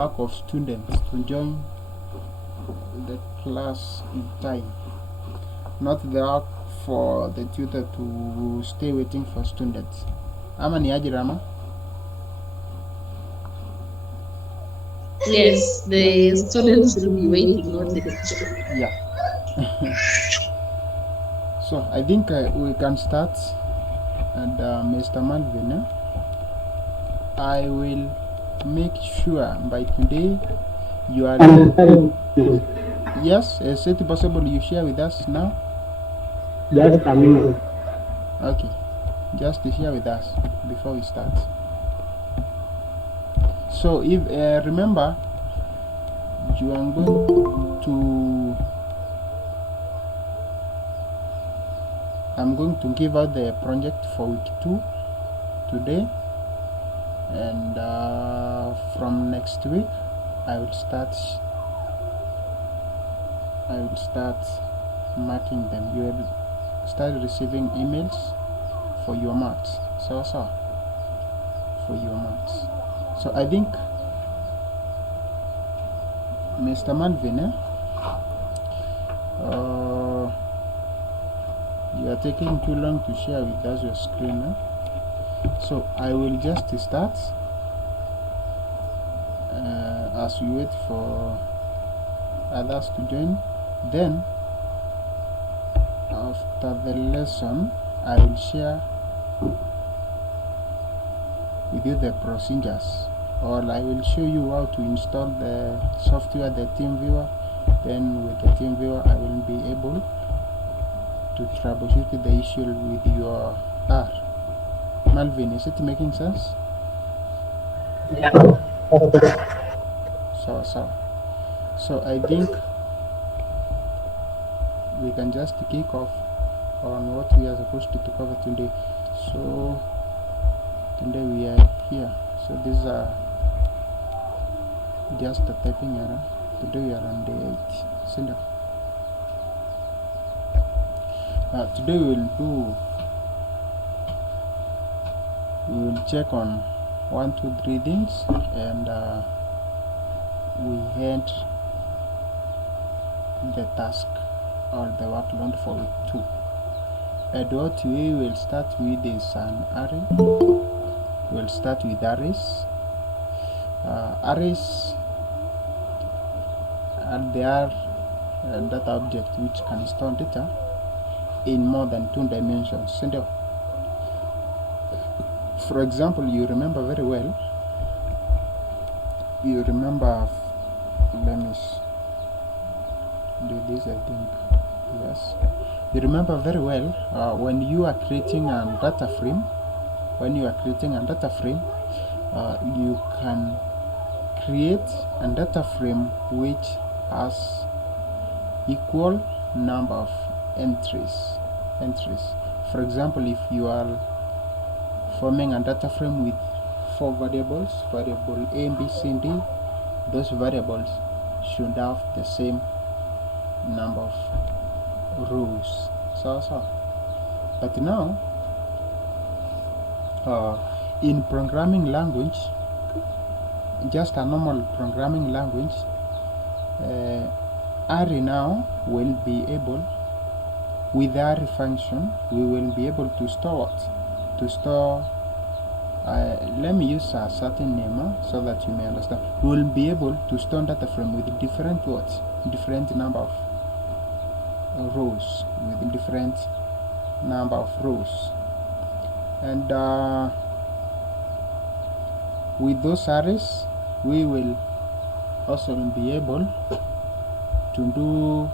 lack of students to join the class in time, not the lack for the tutor to stay waiting for students. Ama ni aje Rama? Yes, the students will be waiting, not the teacher. Yeah. So I think we can start. And Mr. Malvin, I will make sure by today you are. Yes, is it possible you share with us now? Just a minute. Okay, just to share with us before we start. So if remember, you are going to. I'm going to give out the project for week 2 today, and from next week I will start marking them. You will start receiving emails for your marks. So for your marks. So I think Mr. Malvin, you are taking too long to share with us your screen. So I will just start as we wait for others to join. Then after the lesson I will share with you the procedures, or I will show you how to install the software, the TeamViewer. Then with the TeamViewer I will be able to troubleshoot the issue with your R. Malvin, is it making sense? Yeah. So I think we can just kick off on what we are supposed to cover today. So today we are here. So these are just a typing error. Today we are on day 8. Send today we will check on 1, 2, 3 things, and we had the task or the workload for week 2. And what we will start with is an array. We'll start with arrays. Arrays they are data objects which can store data in more than 2 dimensions. For example, you remember very well. Let me do this. I think yes. You remember very well when you are creating a data frame. You can create a data frame which has equal number of entries. For example, if you are forming a data frame with 4 variables, variable A, B, C, and D, those variables should have the same number of rows. But now in programming language, just a normal programming language, array now will be able, with array function, we will be able to store what? To store, let me use a certain name so that you may understand. We will be able to store data frame with different words, different number of rows, and with those arrays we will also be able to do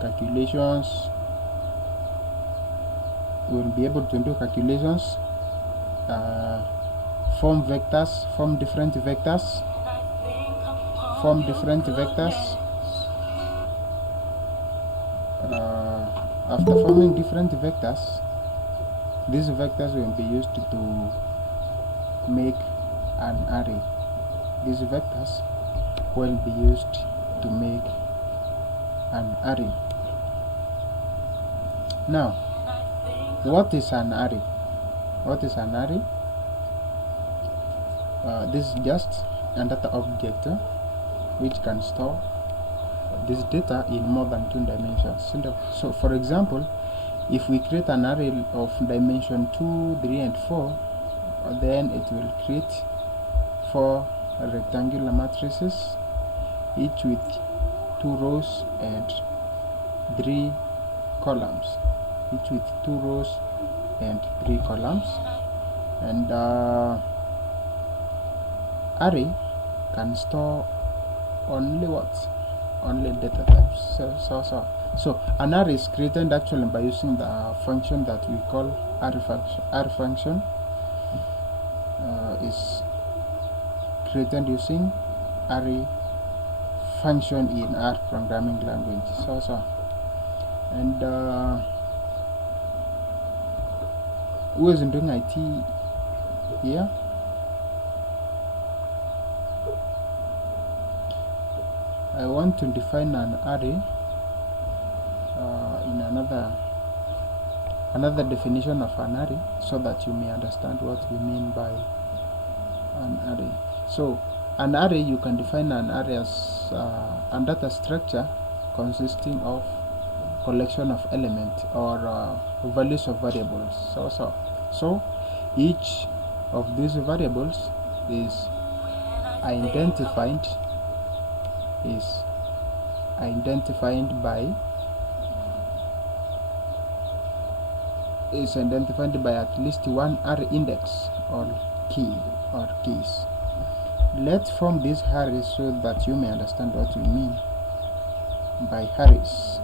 calculations. Form different vectors. After forming different vectors, these vectors will be used to make an array. Now, what is an array? This is just a data object which can store this data in more than 2 dimensions. So for example, if we create an array of dimension 2, 3 and 4, then it will create 4 rectangular matrices, each with 2 rows and 3 columns, each with 2 rows and 3 columns. And array can store only what? Only data types. So an array is created actually by using the function that we call array function. Array function is created using array function in R programming language. And who is doing IT here? I want to define an array in another definition of an array, so that you may understand what we mean by an array. So an array, you can define an array as a data structure consisting of collection of elements or values of variables. So each of these variables is identified by at least one array index or key or keys. Let's form this array so that you may understand what we mean by arrays.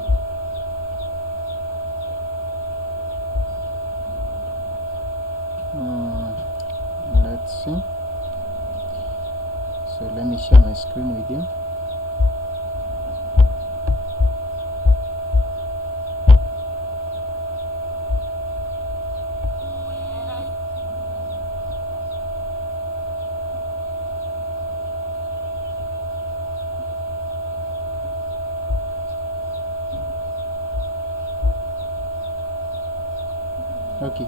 Let's see. So let me share my screen with you. Okay.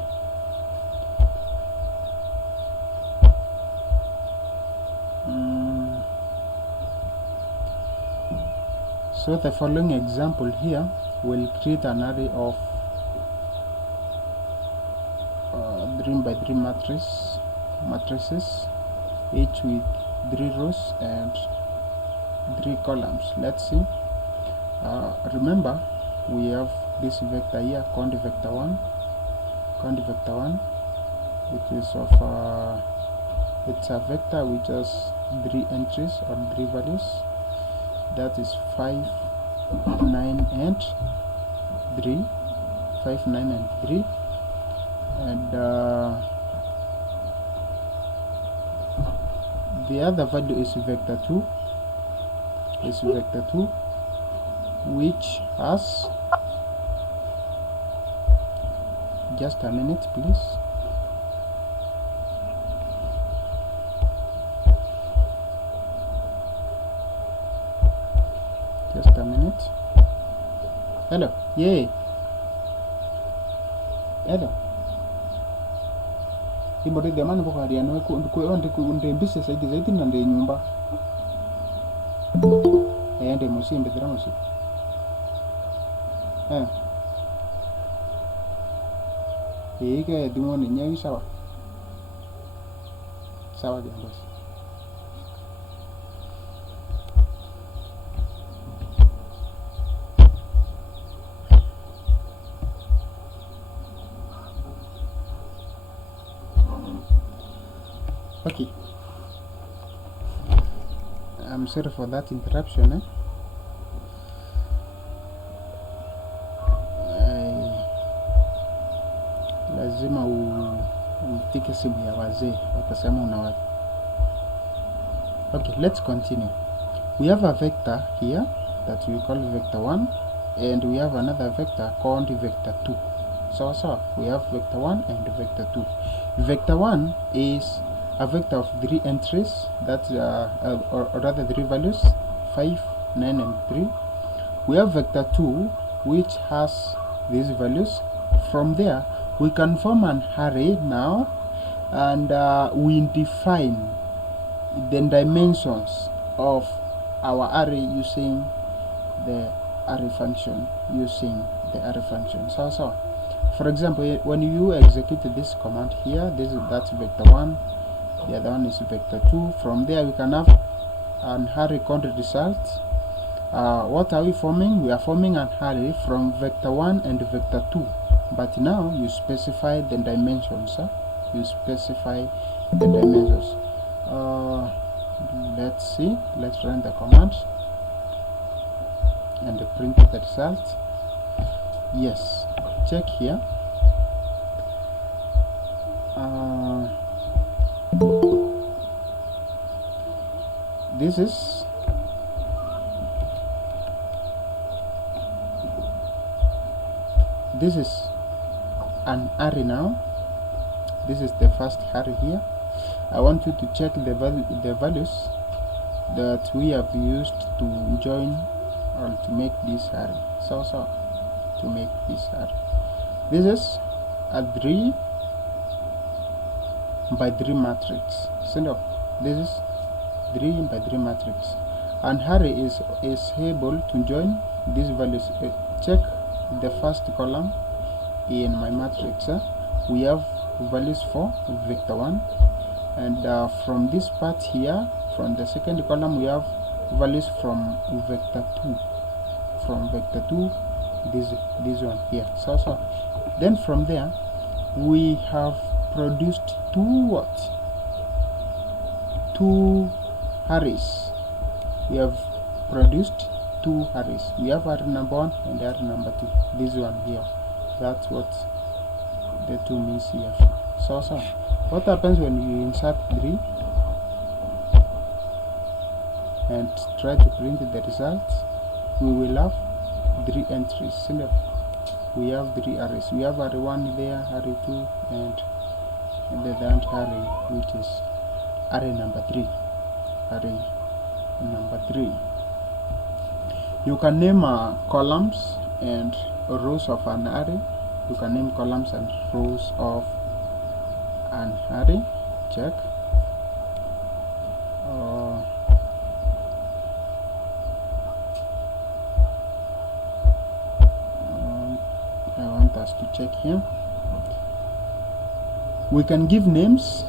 So the following example here will create an array of 3 by 3 matrices, each with 3 rows and 3 columns. Let's see. Remember, we have this vector here, count vector 1, which is of it's a vector which has 3 entries or 3 values, that is 5, 9 and 3, 5, 9 and 3. And the other value is vector 2, which has, just a minute please. Just a minute. Hello. Yay. Hello. Ibodi demani bokari anwe kunde mbise zaidi na nde nyumba. Ende musi mbedra musi. Ike dimoni nyawi sawa. Sawa jambo. Okay, I'm sorry for that interruption. Lazima upike simu ya wazee, watasema una. Okay, let's continue. We have a vector here that we call vector 1, and we have another vector called vector 2. So we have vector 1 and vector 2. Vector 1 is a vector of 3 entries, that or rather 3 values, 5, 9 and 3. We have vector 2, which has these values. From there we can form an array now, and we define the dimensions of our array using the array function, so for example, when you execute this command here, that's vector 1, the other one is vector 2. From there we can have an array called result. What are we forming? We are forming an array from vector 1 and vector 2, but now you specify the dimensions. Let's see, let's run the command and print the result. Yes, check here. This is an array now. This is the first array here. I want you to check the values that we have used to join or to make this array. So to make this array, this is a 3 by 3 matrix. This is 3 by 3 matrix. An array is able to join these values. Check the first column in my matrix. We have values for vector 1, and from this part here, from the second column, we have values from vector 2. From vector 2, this one here. So then from there we have produced two arrays. We have produced two arrays. We have array number 1 and array number 2. This one here. That's what the 2 means here. So what happens when you insert 3 and try to print the result? We will have 3 entries. We have 3 arrays. We have array 1 there, array 2, and the third array, which is array number 3. You can name columns and rows of an array. You can name columns and rows of an array. Check. I want us to check here. We can give names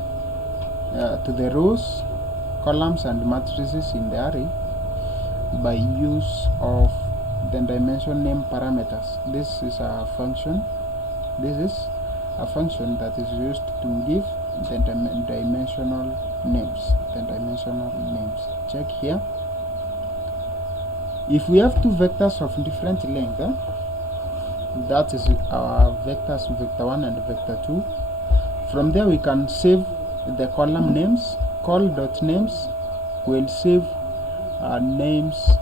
to the rows, columns, and matrices in the array by use of the dimension name parameters. This is a function. This is a function that is used to give the dimensional names. Check here. If we have two vectors of different length, that is our vectors vector 1 and vector 2. From there we can save the column names. Call.names will save names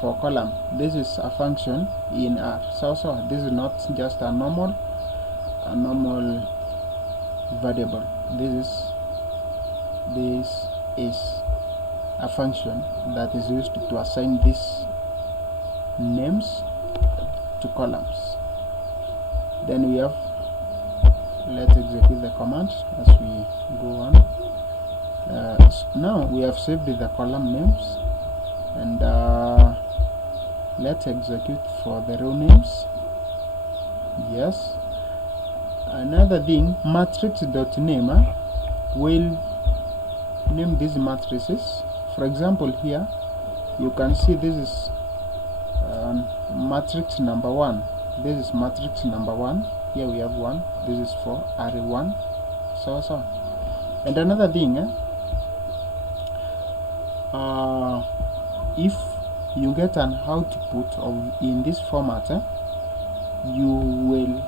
for column. This is a function in R. So this is not just a normal variable. This is a function that is used to assign these names to columns. Then we have, let's execute the command as we go on. Now we have saved the column names, and let's execute for the row names. Yes. Another thing, matrix.name will name these matrices. For example, here you can see this is matrix number 1. This is matrix number 1. Here we have 1. This is for array 1. So. And another thing, if you get an output in this format, you will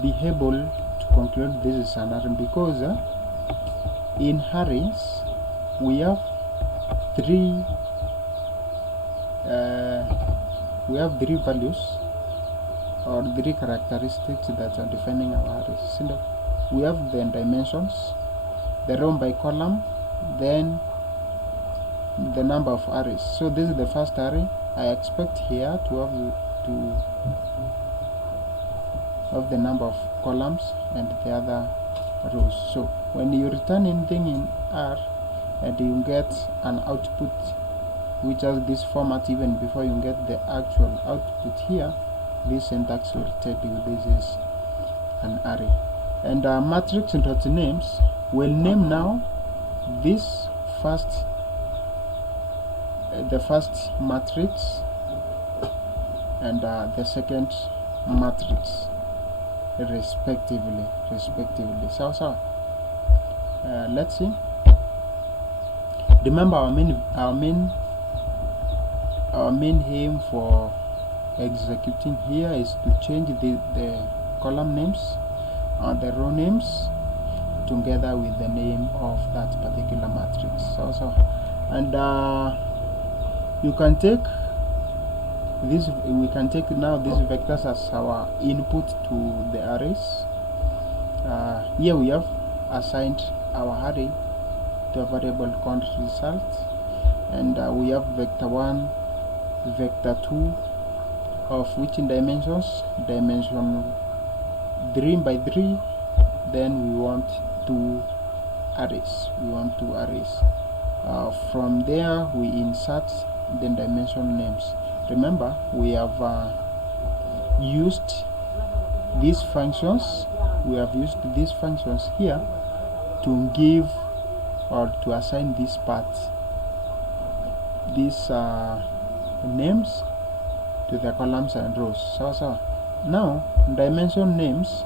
be able to conclude this is an array, because in arrays we have three values or 3 characteristics that are defining our arrays. We have the dimensions, the row by column, then the number of arrays. So this is the first array. I expect here to have the number of columns and the other rows. So when you return anything in R, and you get an output which has this format. Even before you get the actual output here, this syntax will tell you this is an array. And matrix dot names will name now this first the first matrix and the second matrix respectively. So let's see. Remember our main aim for executing here is to change the column names and the row names together with the name of that particular matrix. And you can take this. We can take now these vectors as our input to the arrays. Here we have assigned our array to a variable called result, and we have vector 1, vector 2, of which in dimensions, dimension 3 by 3. Then we want two arrays. From there we insert the dimension names. Remember, we have used these functions. Here to give or to assign this part, these names to the columns and rows. Now dimension names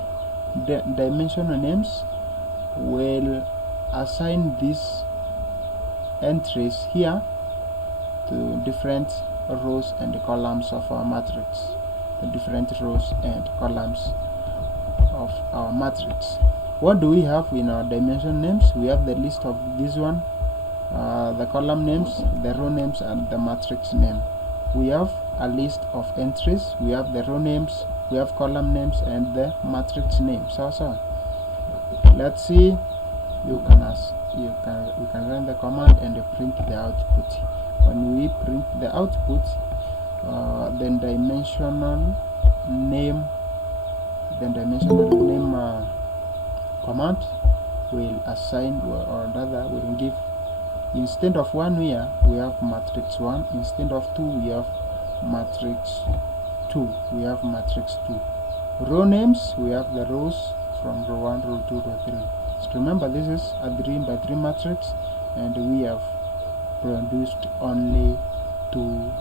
will assign these entries here to different rows and columns of our matrix. What do we have in our dimension names? We have the list of this one, the column names, the row names, and the matrix name. We have a list of entries. We have the row names, we have column names, and the matrix name. Let's see. We can run the command and print the output. When we print the output, then dimensional name command will assign, or rather will give, instead of 1 here we have matrix 1, instead of 2 we have matrix 2. Row names, we have the rows from row 1, row 2, row 3. So remember, this is a 3 by 3 matrix, and we have produced only two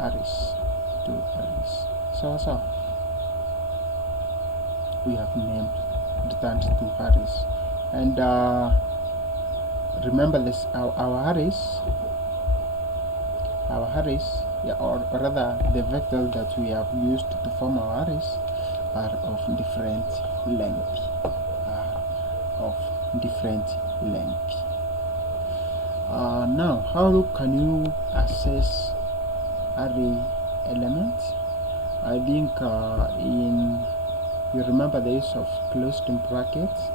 arrays. So we have returned two arrays. And remember this, our arrays, or rather the vectors that we have used to form our arrays are of different length. Now, how can you access array elements? I think you remember the use of closed brackets.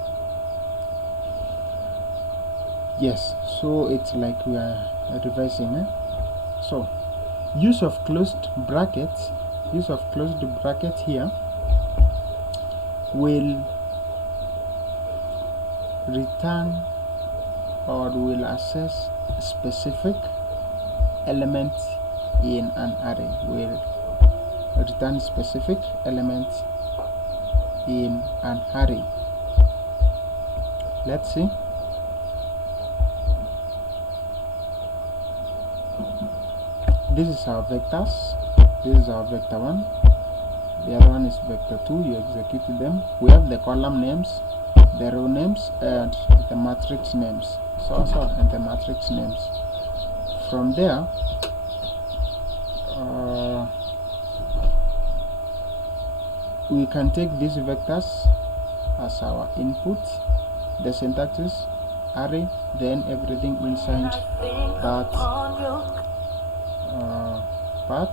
Yes, so it's like we are revising. So use of closed brackets here will return or will access specific elements in an array. Will return specific elements in an array. Let's see. This is our vectors. This is our vector 1. The other one is vector 2. You execute them. We have the column names, the row names, and the matrix names. And the matrix names. From there, we can take these vectors as our input. The syntax is array, then everything inside that part.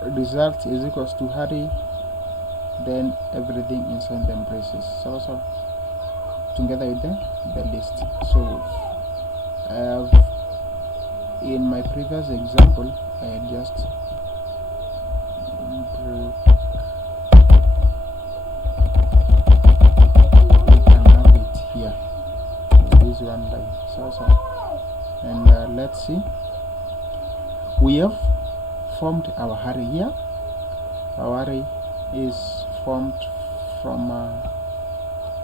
Result is equals to array, then everything inside the braces. So together with the list. So in my previous example, I just one line. So and let's see, we have formed our array here. Our array is formed from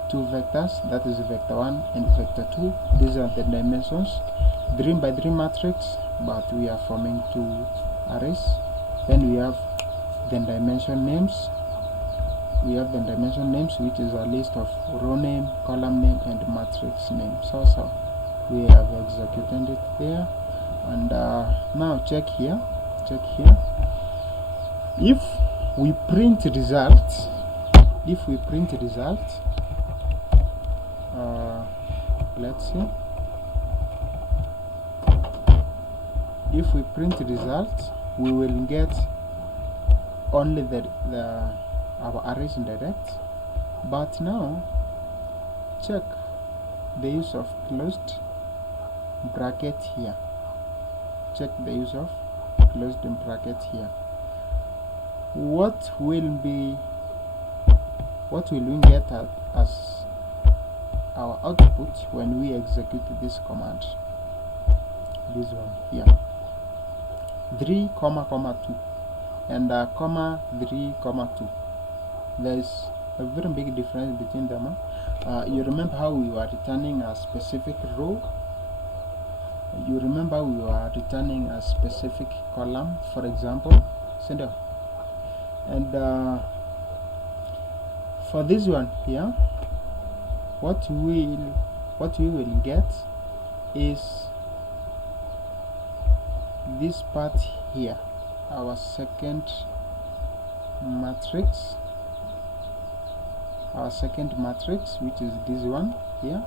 two vectors, that is vector 1 and vector 2. These are the dimensions, 3 by 3 matrix, but we are forming two arrays. Then we have the dimension names. We have the dimension names, which is a list of row name, column name, and matrix name. So we have executed it there. And now check here. If we print results, let's see. If we print results, we will get only our arrays indirect. But now check the use of closed bracket here. Check the use of closed bracket here. What will we get as our output when we execute this command? This one here, 3, 2, and comma 3, 2. There is a very big difference between them. You remember how we were returning a specific row? You remember we were returning a specific column, for example, and for this one here, what we will get is this part here, our second matrix, which is this one here,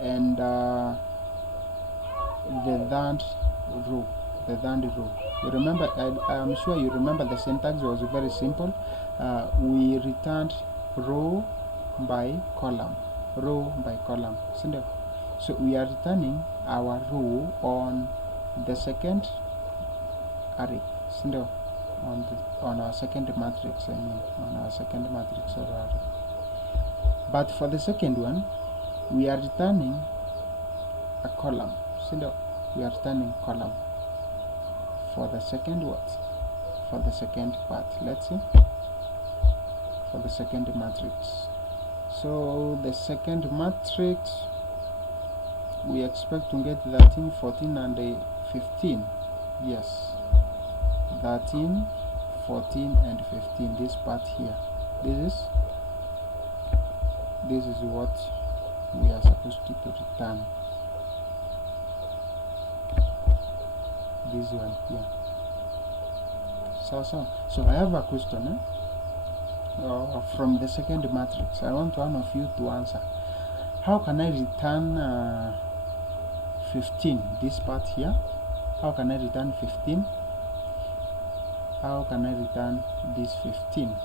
and the third row. You remember, I am sure you remember the syntax was very simple. We returned row by column. So we are returning our row on the second array, on our second matrix, on our second matrix or array. But for the second one, we are returning a column. We are returning column for the second for the second part. Let's see, for the second matrix. So the second matrix, we expect to get 13, 14, and 15. Yes, 13, 14, and 15. This part here, this is what we are supposed to return. This one here. So I have a question from the second matrix. I want one of you to answer. How can I return 15? This part here. How can I return 15? How can I return this 15?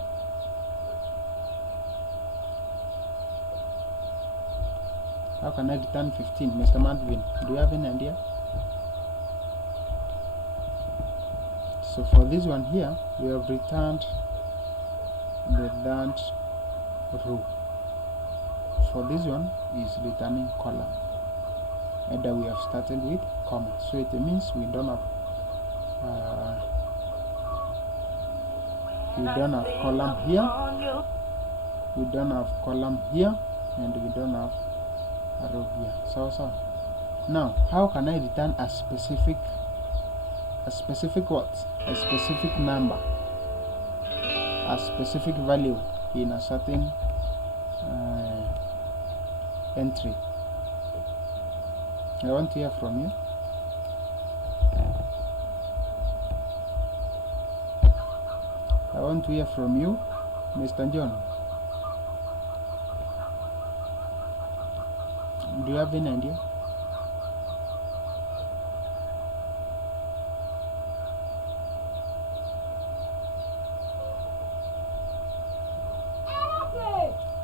How can I return 15? Mr. Madvin, do you have any idea? So for this one here, we have returned the third row. For this one is returning column, and we have started with comma. So it means we don't have column here. We don't have column here, and we don't have a row here. So now, how can I return a specific what? A specific number, a specific value in a certain entry? I want to hear from you. I want to hear from you, Mr. John. Do you have any idea?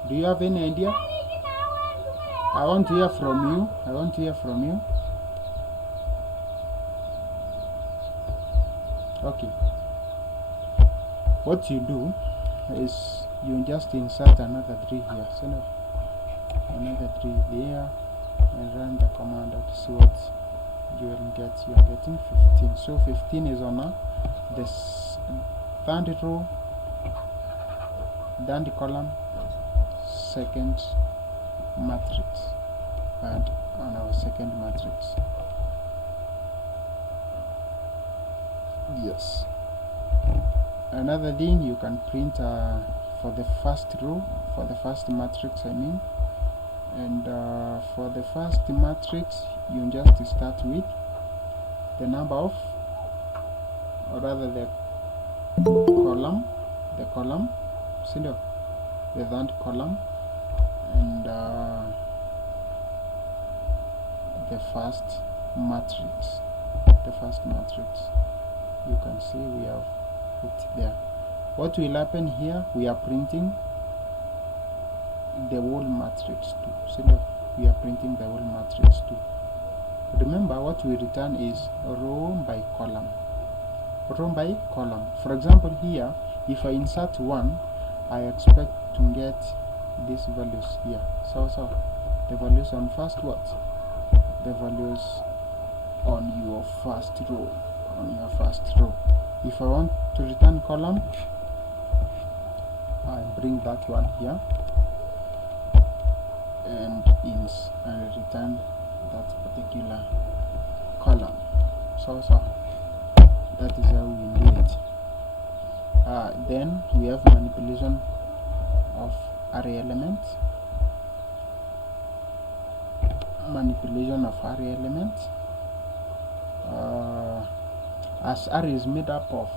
Do you have any idea? I want to hear from you. Okay. What you do is you just insert another 3 here. So no, another 3 there, and run the command and see what you will get. You are getting 15. So 15 is on this third row, then the column, second matrix, and on our second matrix. Yes. Another thing, you can print for the first row, for the first matrix I mean, and for the first matrix you just start with the number of, or rather the column, see the third column, and the first matrix, you can see we have put there. What will happen here, we are printing the whole matrix too. See that we are printing the whole matrix too. Remember, what we return is row by column. For example, here if I insert 1, I expect to get these values here. So the values on first what? The values on your first row. If I want to return column, I bring that one here and return that particular column. So that is how we do it. Then we have manipulation of array element. As array is made up of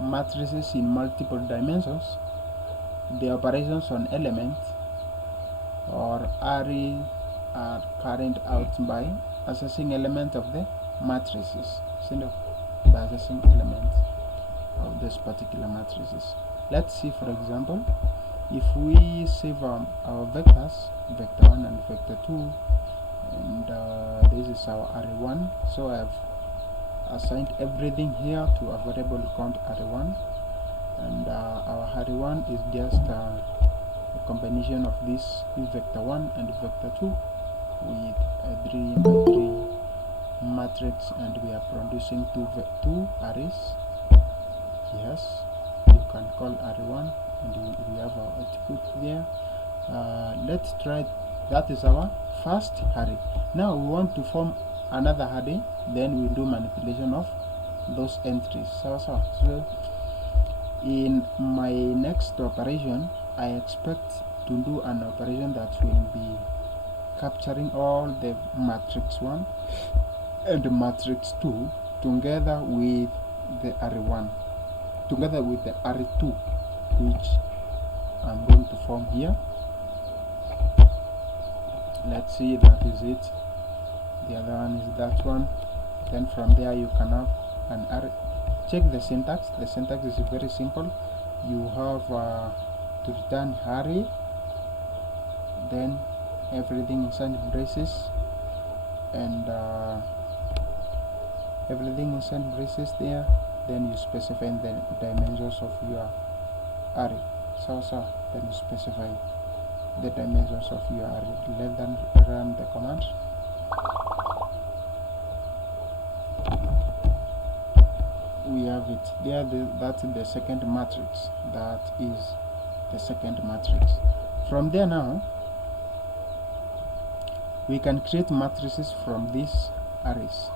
matrices in multiple dimensions, the operations on element or array are carried out by accessing element of the matrices. By accessing element of this particular matrices. Let's see, for example, if we save our vectors, vector 1 and vector 2, and this is our array1. So I have assigned everything here to a variable called array1, and our array1 is just a combination of this vector 1 and vector 2 with a 3 by 3 matrix, and we are producing two arrays. Yes, you can call array1 and we have our output there. Let's try, that is our first array. Now we want to form another array, then we do manipulation of those entries. So in my next operation, I expect to do an operation that will be capturing all the matrix 1 and the matrix 2 together with the array1, together with the array2, which I'm going to form here. Let's see, that is it. The other one is that one. Then from there you can have an array. Check the syntax. The syntax is very simple. You have to return array, then everything inside braces, and everything inside braces there. Then you specify the dimensions of your array. So then you specify the dimensions of your array. Let them run the command. We have it there. That's the second matrix. That is the second matrix. From there now, we can create matrices from these arrays.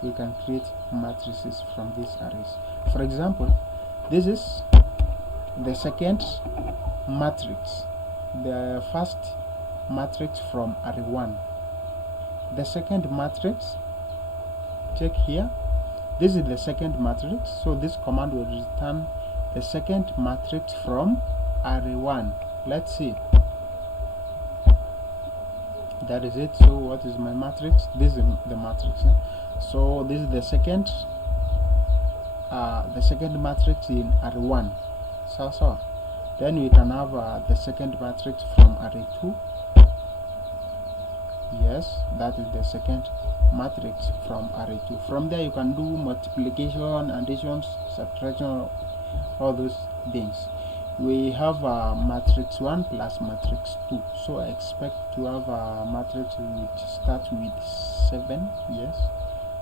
We can create matrices from these arrays. For example, this is the second matrix, the first matrix from array1. The second matrix, check here, this is the second matrix, so this command will return the second matrix from array1. Let's see. That is it. So what is my matrix? This is the matrix. So this is the second matrix in array1. So then we can have the second matrix from array2. Yes, that is the second matrix from array2. From there you can do multiplication, additions, subtraction, all those things. we have a matrix 1 plus matrix 2, so I expect to have a matrix which starts with 7, yes,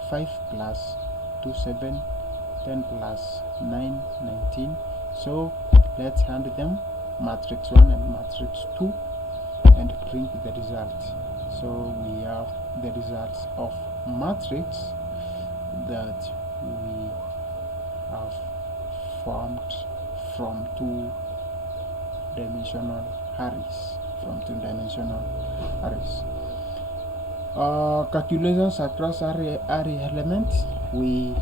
5 plus 2 7, 10 plus 9 19. So let's hand them matrix 1 and matrix 2 and print the result. So we have the results of matrix that we have formed from two-dimensional arrays. Calculations across array elements. We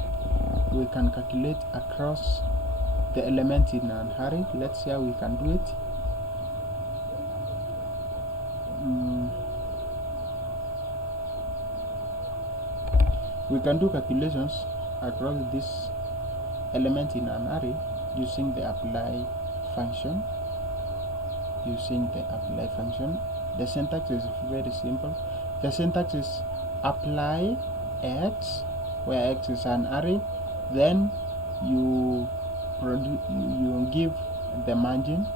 can calculate across the element in an array. Let's see how we can do it. We can do calculations across this element in an array using the apply function. The syntax is very simple. The syntax is apply x, where x is an array, then you give the margin,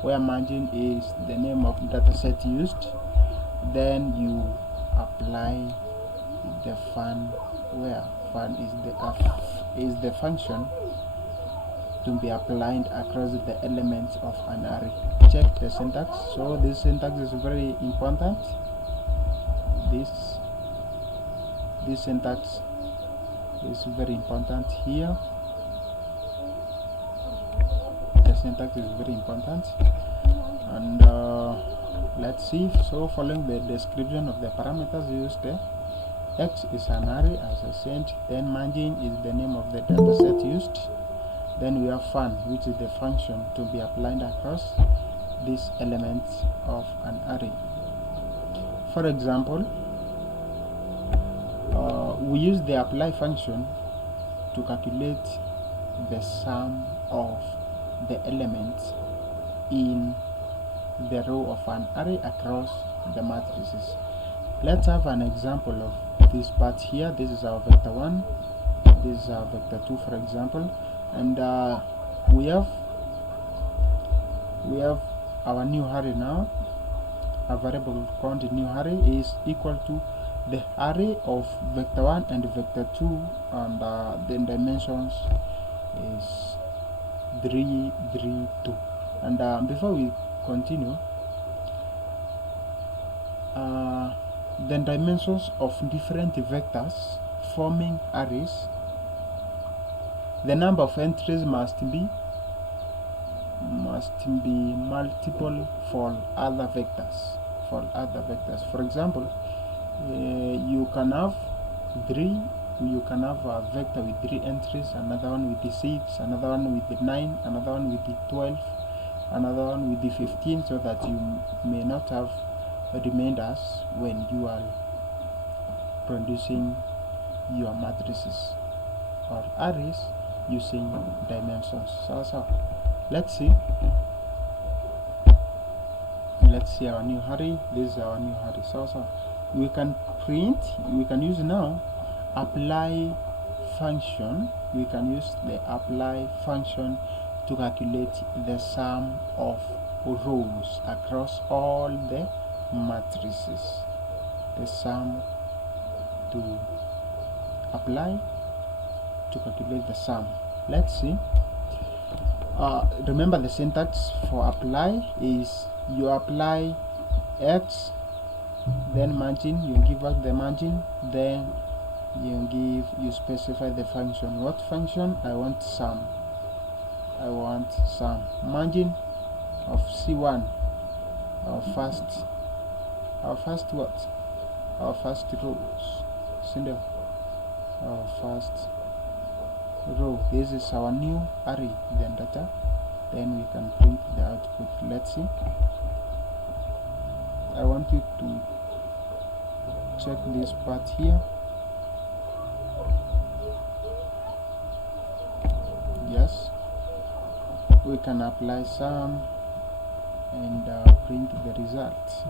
where margin is the name of data set used, then you apply the fun, where fun is the function to be applied across the elements of an array. Check the syntax. So this syntax is very important. This syntax is very important here. The syntax is very important, and let's see. So following the description of the parameters used there, x is an array as I said, then margin is the name of the data set used, then we have fun, which is the function to be applied across these elements of an array. For example, we use the apply function to calculate the sum of the elements in the row of an array across the matrices. Let's have an example of this part here. This is our vector 1, this is our vector 2, for example, and we have our new array now. A variable called new array is equal to the array of vector 1 and vector 2, and the dimensions is 3 3 2. And before we continue, the dimensions of different vectors forming arrays, the number of entries must be multiple for other vectors. For example, you can have a vector with 3 entries, another one with the 6, another one with the 9, another one with the 12, another one with the 15, so that you may not have remainders when you are producing your matrices or arrays using dimensions. So let's see our new array. This is our new array. So we can use now apply function. We can use the apply function to calculate the sum of rows across all the matrices. The sum to apply to calculate the sum. Let's see. Remember, the syntax for apply is you apply x, then margin, you give back the margin, then you specify the function. What function? I want sum. Margin of C1, our first rows. Our first row. This is our new array, then data, then we can print the output. Let's see. I want you to check this part here. Yes, we can apply sum and print the result.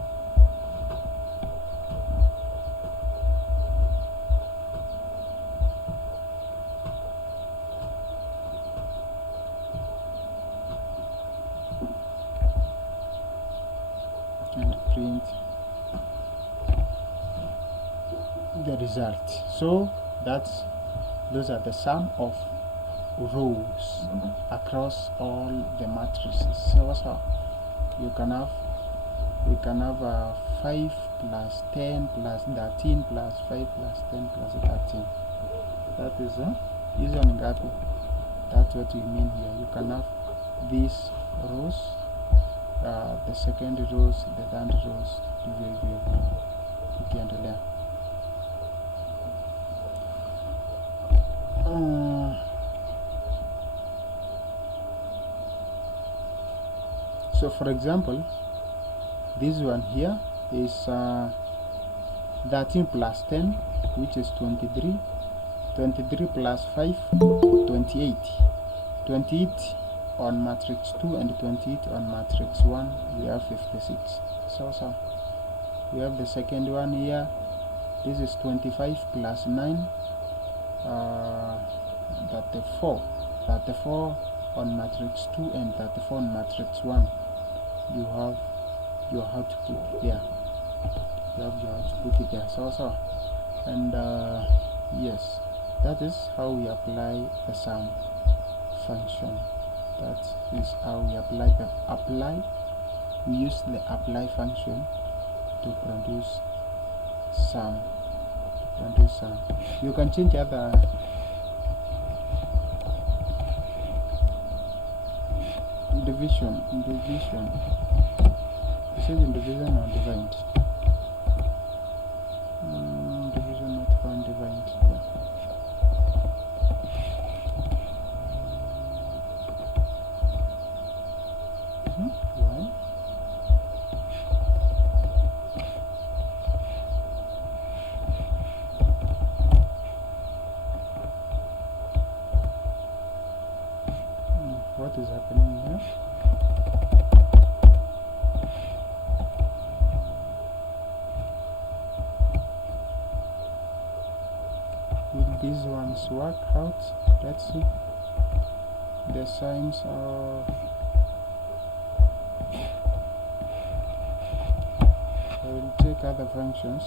the result. So those are the sum of rows across all the matrices. So we can have 5 plus 10 plus 13 plus 5 plus 10 plus 13. That is hizo ni ngapi? That's what we mean here. You can have these rows, the second rows, the third rows, ukiendelea. So for example, this one here is 13 plus 10, which is 23. 23 plus 5, 28. 28 on matrix 2 and 28 on matrix 1, we have 56. So we have the second one here. This is 25 plus 9, 34. 34 on matrix 2 and 34 on matrix 1. You have your output there. You have your output there. So and yes, that is how we apply the sum function. That is how we apply the apply. We use the apply function to produce sum. You can change other division. Is it in division or divide? Division not found, divide. Yeah. Why? What is happening here? Will these ones work out? Let's see. The signs are. I will take other functions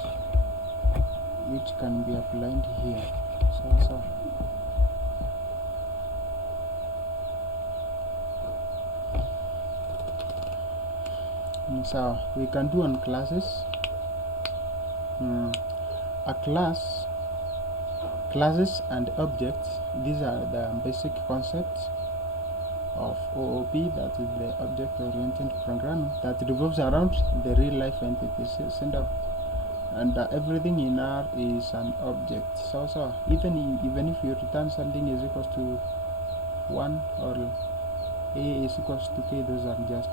which can be applied here. So we can do on classes. A class, classes and objects, these are the basic concepts of OOP, that is the object-oriented programming, that revolves around the real-life entity system, and everything in R is an object. So even if you return something is equals to 1 or A is equals to K, those are just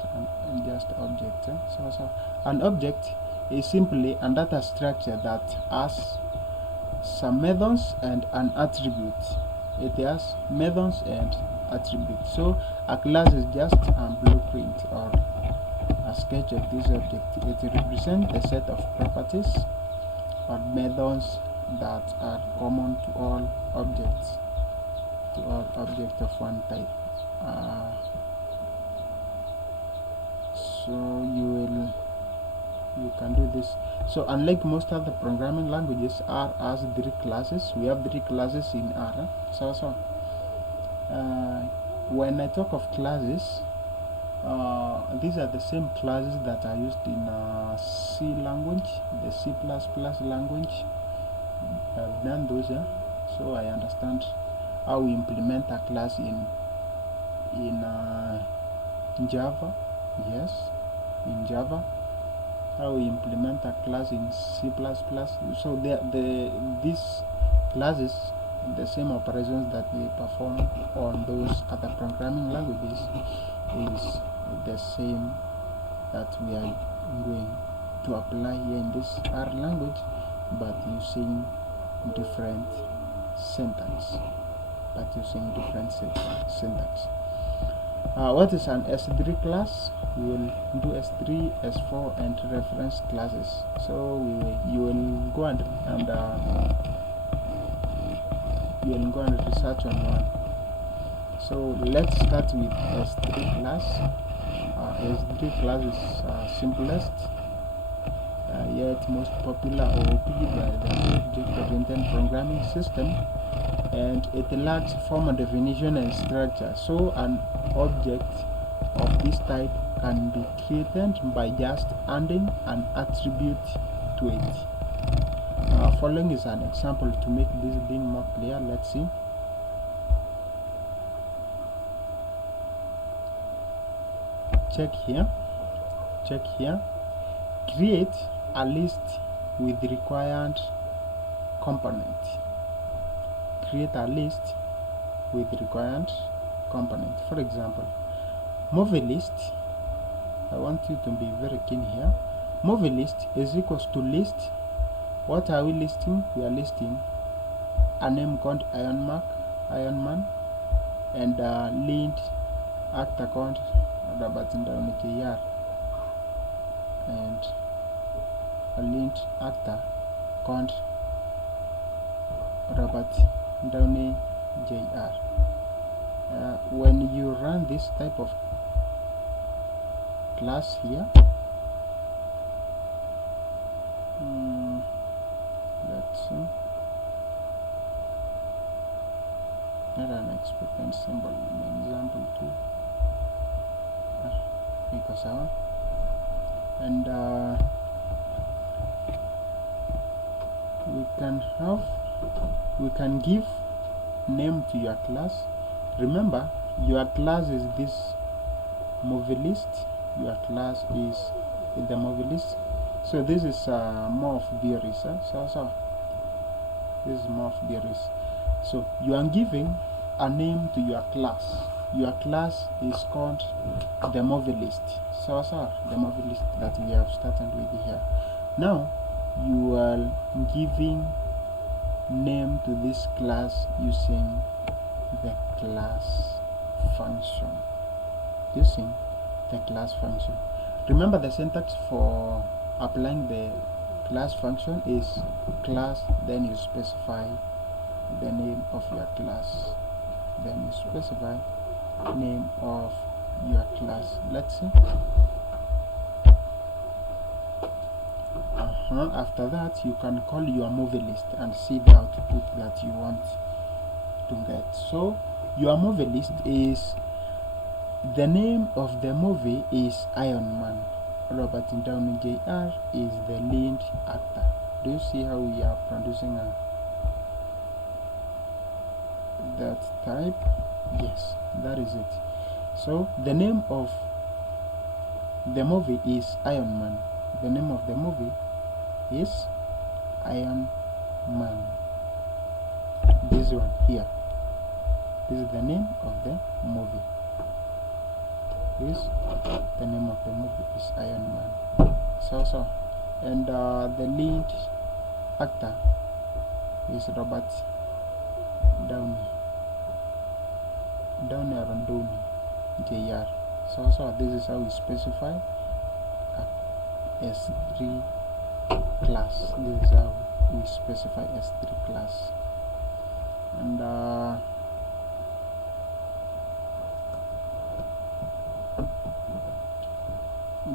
objects. So an object is simply a data structure that has some methods and an attribute. It has methods and attributes. So a class is just a blueprint or a sketch of this object. It represents a set of properties or methods that are common to all objects, of one type. So you can do this. So unlike most other programming languages, R has 3 classes. We have 3 classes in R. When I talk of classes, these are the same classes that are used in C language, the C++ language. I've done those, so I understand how we implement a class in Java. Yes, in Java. How we implement a class in C++. So these classes, the same operations that we perform on those other programming languages, is the same that we are going to apply here in this R language, but using different syntax. What is an S3 class? We will do S3, S4, and reference classes. So you will go and research on one. So let's start with S3 class. S3 class is simplest. yet most popular OOP by the object-oriented programming system, and it lacks formal definition and structure. So an object of this type can be created by just adding an attribute to it. Following is an example to make this being more clear. Let's see. Check here. Create a list with required component. Create a list with required component. For example, movie list. I want you to be very keen here. Movie list is equals to list. What are we listing? We are listing a name called Iron Man, and a lead actor called Robert Downey Jr. and a lead actor called Robert Downey Jr. When you run this type of class here, let's see, not an expectant symbol, an example too, because and we can give name to your class. Remember, your class is this movie list. Your class is the movie list. So this is more of theories. So this is more of theories. So you are giving a name to your class. Your class is called the movie list. So the movie list that we have started with here. Now you are giving name to this class using the class function. Using the class function. Remember, the syntax for applying the class function is class, then you specify the name of your class, then you specify name of your class. Let's see. After that, you can call your movie list and see the output that you want to get. So your movie list is the name of the movie is Iron Man. Robert Downey Jr. is the lead actor. Do you see how we are producing that type? Yes, that is it. So the name of the movie is Iron Man. The name of the movie is Iron Man. This one here. This is the name of the movie. The name of the movie is Iron Man. So and the lead actor is Robert Downey Jr. So this is how we specify a S3 class. This is how we specify S3 class. And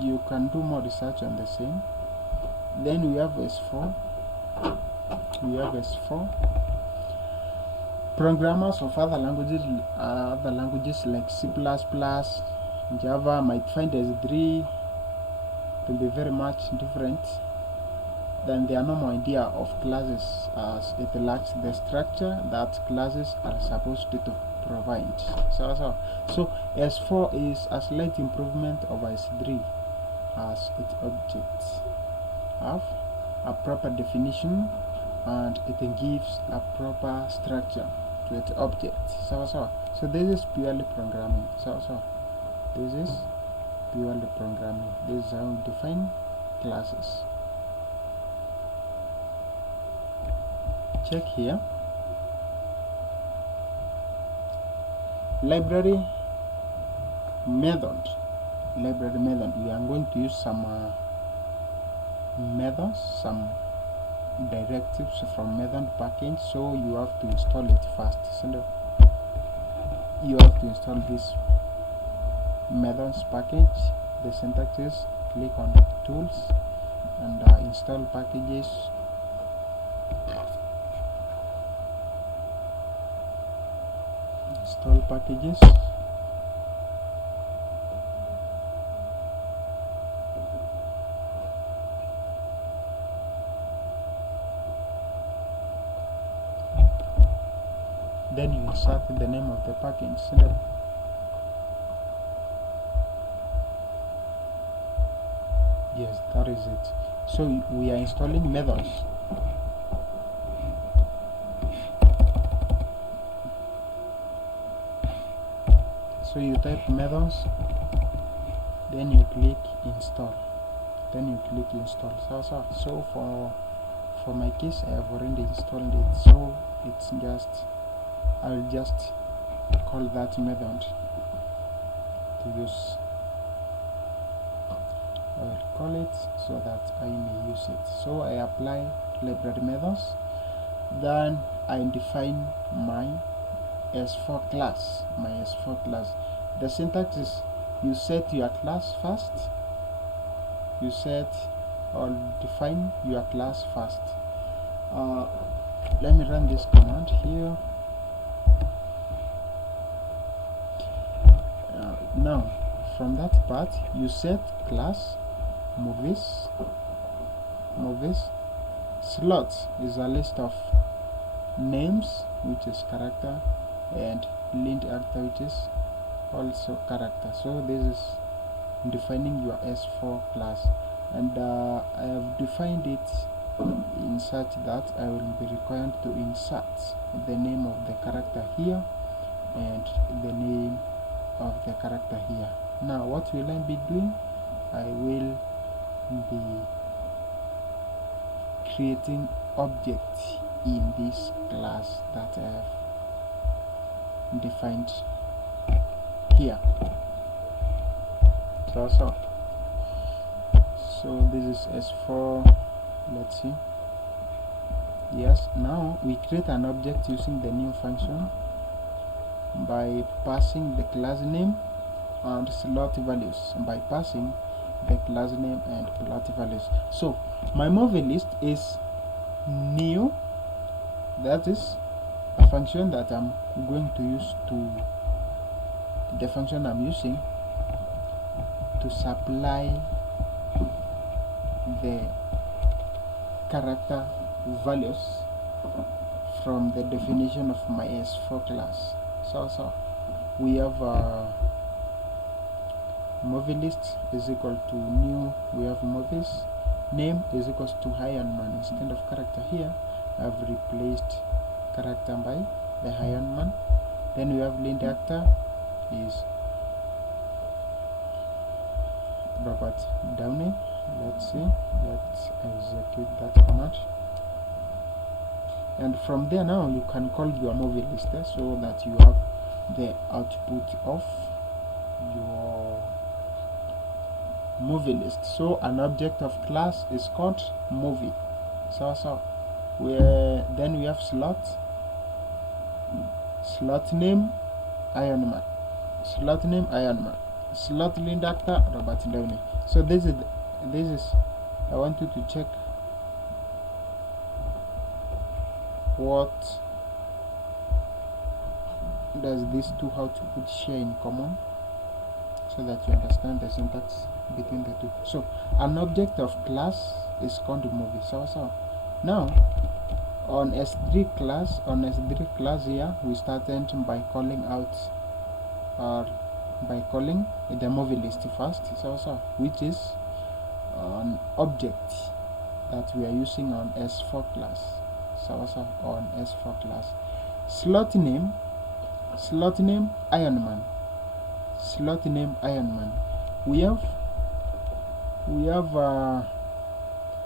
you can do more research on the same. Then we have S4. Programmers of other languages like C++, Java might find S3 to be very much different than their normal idea of classes, as it lacks the structure that classes are supposed to provide. So S4 is a slight improvement over S3, as its objects have a proper definition and it gives a proper structure to its objects. So this is purely programming. This is purely programming. This is how we define classes. Check here. Library method. We are going to use some methods, some directives from method package. So you have to install it first. So you have to install this methods package. The syntax is click on tools and install packages. Install packages. Then you insert the name of the package. Yes, that is it. So we are installing methods. So you type methods, then you click install, so for my case I have already installed it, so it's just I'll just call that method to use. I will call it so that I may use it. So I apply library methods, then I define my S4 class. The syntax is you set your class first, you set or define your class first. Let me run this command here. Now from that part you set class movies. Slots is a list of names, which is character, and lint actor, which is also character. So this is defining your S4 class, and I have defined it in such that I will be required to insert the name of the character here and the name of the character here. Now what will I be doing? I will be creating objects in this class that I have defined here. So this is S4. Let's see. Yes, now we create an object using the new function by passing the class name and slot values, So my movie list is new. That is a function that I'm going to use the function I'm using to supply the character values from the definition of my S4 class. So we have movie list is equal to new. We have movies. Name is equals to Iron Man. Instead of character here, I've replaced character by the Iron Man. Then we have lint actor is Robert Downey. Let's see. Let's execute that command. And from there now you can call your movie list so that you have the output of your movie list. So an object of class is called movie. Then we have slot name Iron Man, slot lint actor Robert Downey. So this is I want you to check what does these two outputs share in common, so that you understand the syntax between the two. So an object of class is called movie. Now on S3 class here we started by calling out by calling the movie list first, which is an object that we are using on S4 class. On S4 class, slot name Iron Man. We have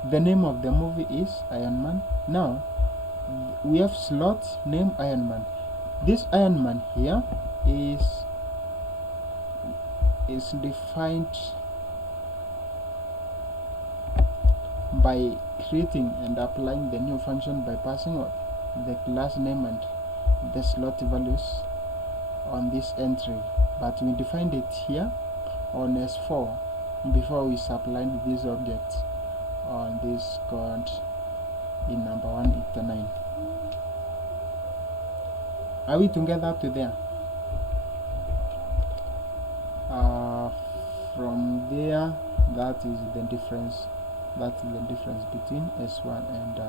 the name of the movie is Iron Man. Now we have slot name Iron Man. This Iron Man here is defined by creating and applying the new function by passing the class name and the slot values on this entry, but we defined it here on S4 before we supplied this object on this code in number 189. Are we together up to there? From there, that is the difference. That's the difference between S1 and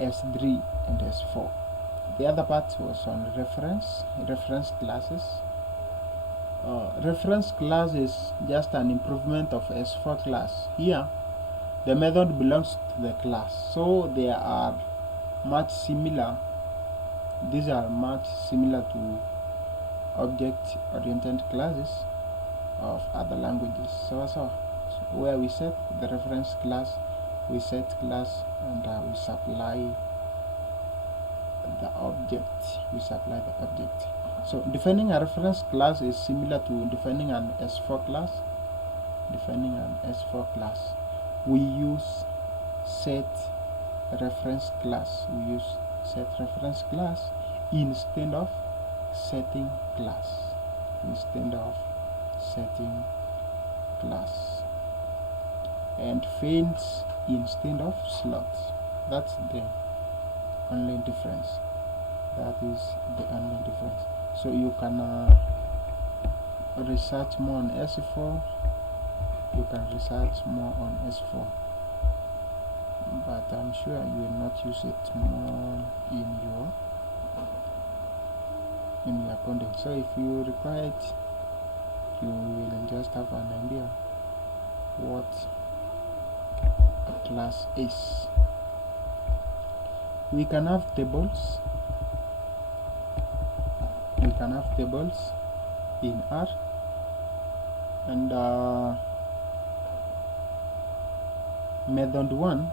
S3 and S4. The other part was on reference classes. Reference class is just an improvement of S4 class. Here, the method belongs to the class, so they are much similar. These are much similar to object-oriented classes of other languages. So where we set the reference class, we set class, and we supply the object. So defining a reference class is similar to defining an S4 class. We use set reference class. Instead of setting class. And fields instead of slots. That's the only difference. So you can research more on S4. But I'm sure you will not use it more in your coding. So if you require it, you will just have an idea what a class is. We can have tables. In R, and method 1,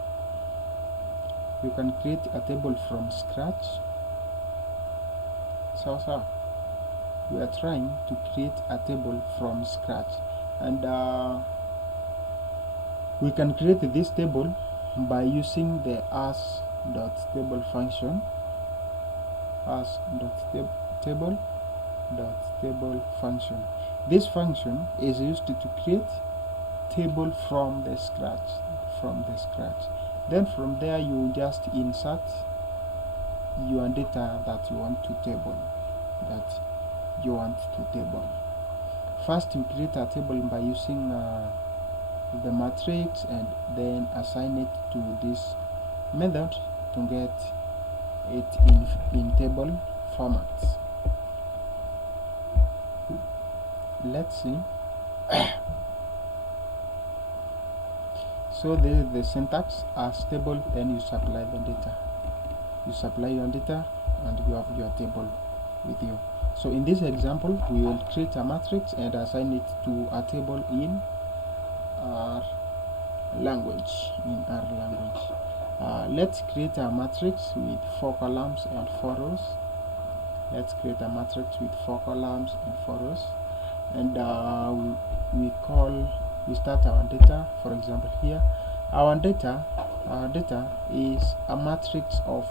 you can create a table from scratch. So we are trying to create a table from scratch, and we can create this table by using the as.table function. Table function. This function is used to create table from the scratch. Then from there you just insert your data that you want to table. First, you create a table by using the matrix, and then assign it to this method to get it in table format. Let's see. So this is the syntax. As table, then you supply the data. Your data, and you have your table with you. So in this example, we will create a matrix and assign it to a table in R language. Let's create a matrix with 4 columns and 4 rows. And we start our data. For example, here our data is a matrix of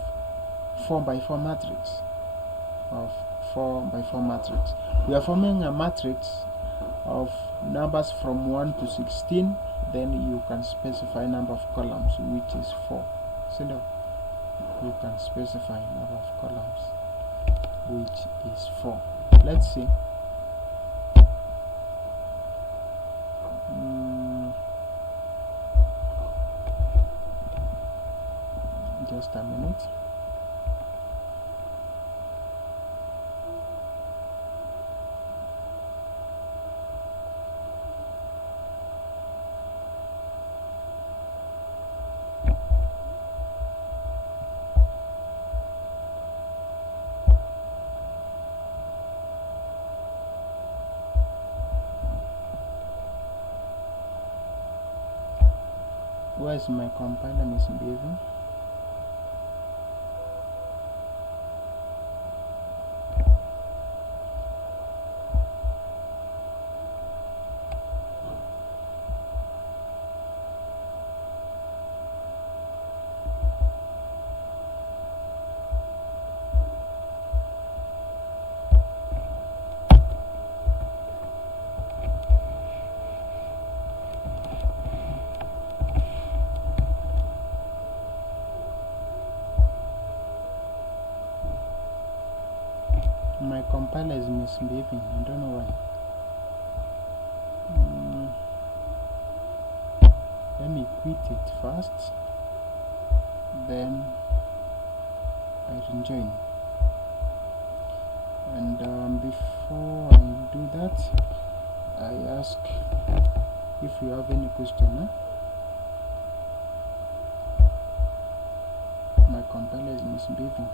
4 by 4 matrix. We are forming a matrix of numbers from 1 to 16. Then you can specify number of columns, which is 4. You can specify number of columns, which is 4. Let's see. Just a minute. Where is my compiler misbehaving? compiler is misbehaving. I don't know why. Let me quit it first, then I rejoin. And before I do that, I ask if you have any question. My compiler is misbehaving.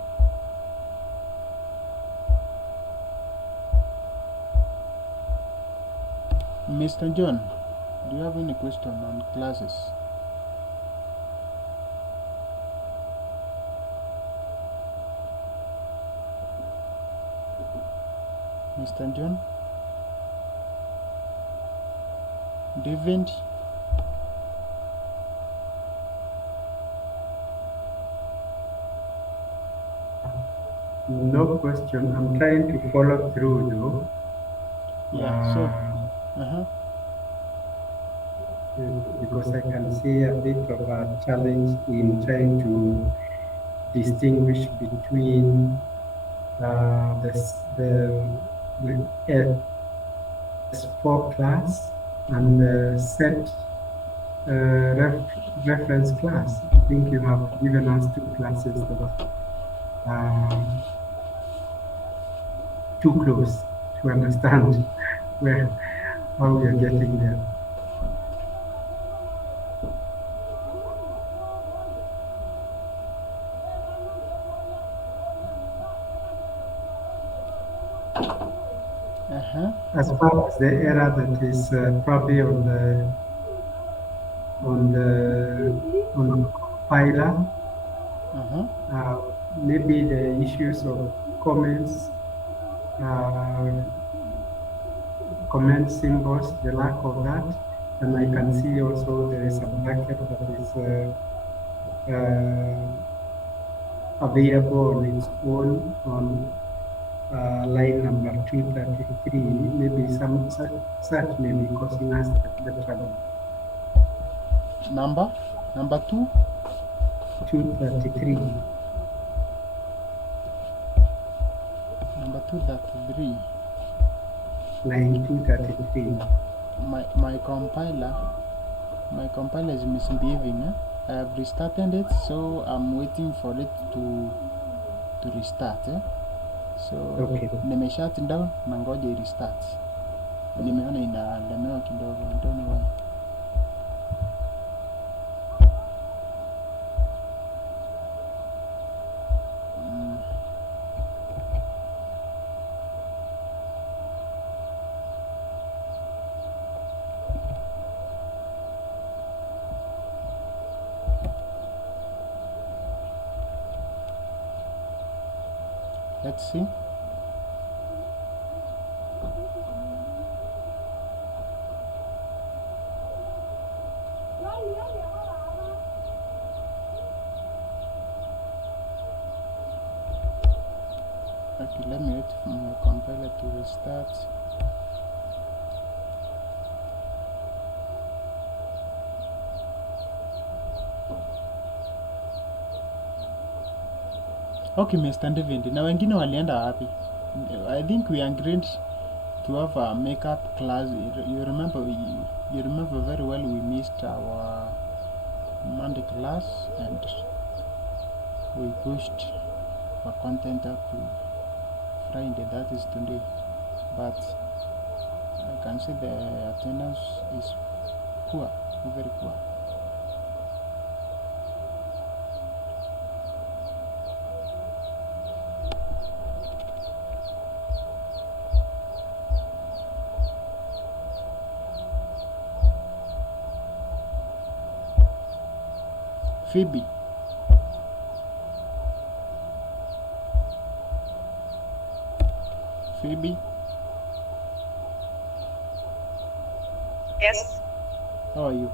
Mr. John, do you have any question on classes? Mr. John? David? No question. I'm trying to follow through though. Yeah, Because I can see a bit of a challenge in trying to distinguish between the S4 class and the set reference class. I think you have given us two classes that are too close to understand how we are getting there. As far as the error that is probably on the compiler, maybe the issues of comments, comment symbols, the lack of that, and I can see also there is a bracket that is available on its own on line number 233. Maybe some such may be causing us the trouble. Number 2? 233. Number 233. Line 233. My compiler is misbehaving. I have restarted it, so I'm waiting for it to restart. So Okay. nime shut down na ngoja restart. Nimeona inalemewa kidogo. I don't know why. Let's see. Okay, let me wait for my compiler to restart. Okay, Mr. David, na wengine walienda wapi? I think we agreed to have a makeup class. You remember very well we missed our Monday class and we pushed our content up to Friday, that is today. But I can see the attendance is poor, very poor. Phoebe. Phoebe? Yes, How are you?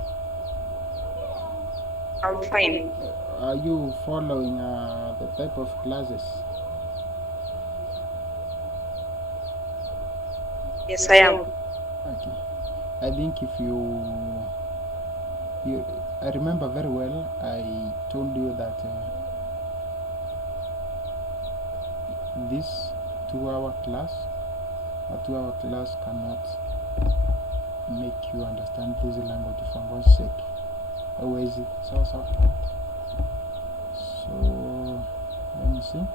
I'm fine. Are you following the type of classes? Yes, I am. Okay. I think if I remember very well, I told you that this 2-hour class. A 2-hour class cannot make you understand this language for God's sake. Always so. So let me see.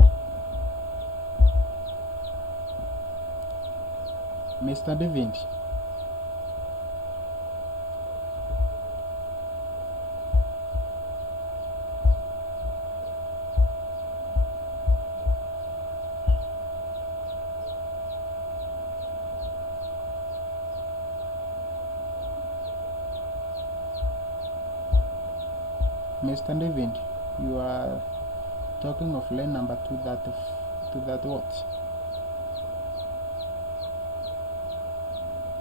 Mr. David. Mr. David, you are talking of line number 2 that what?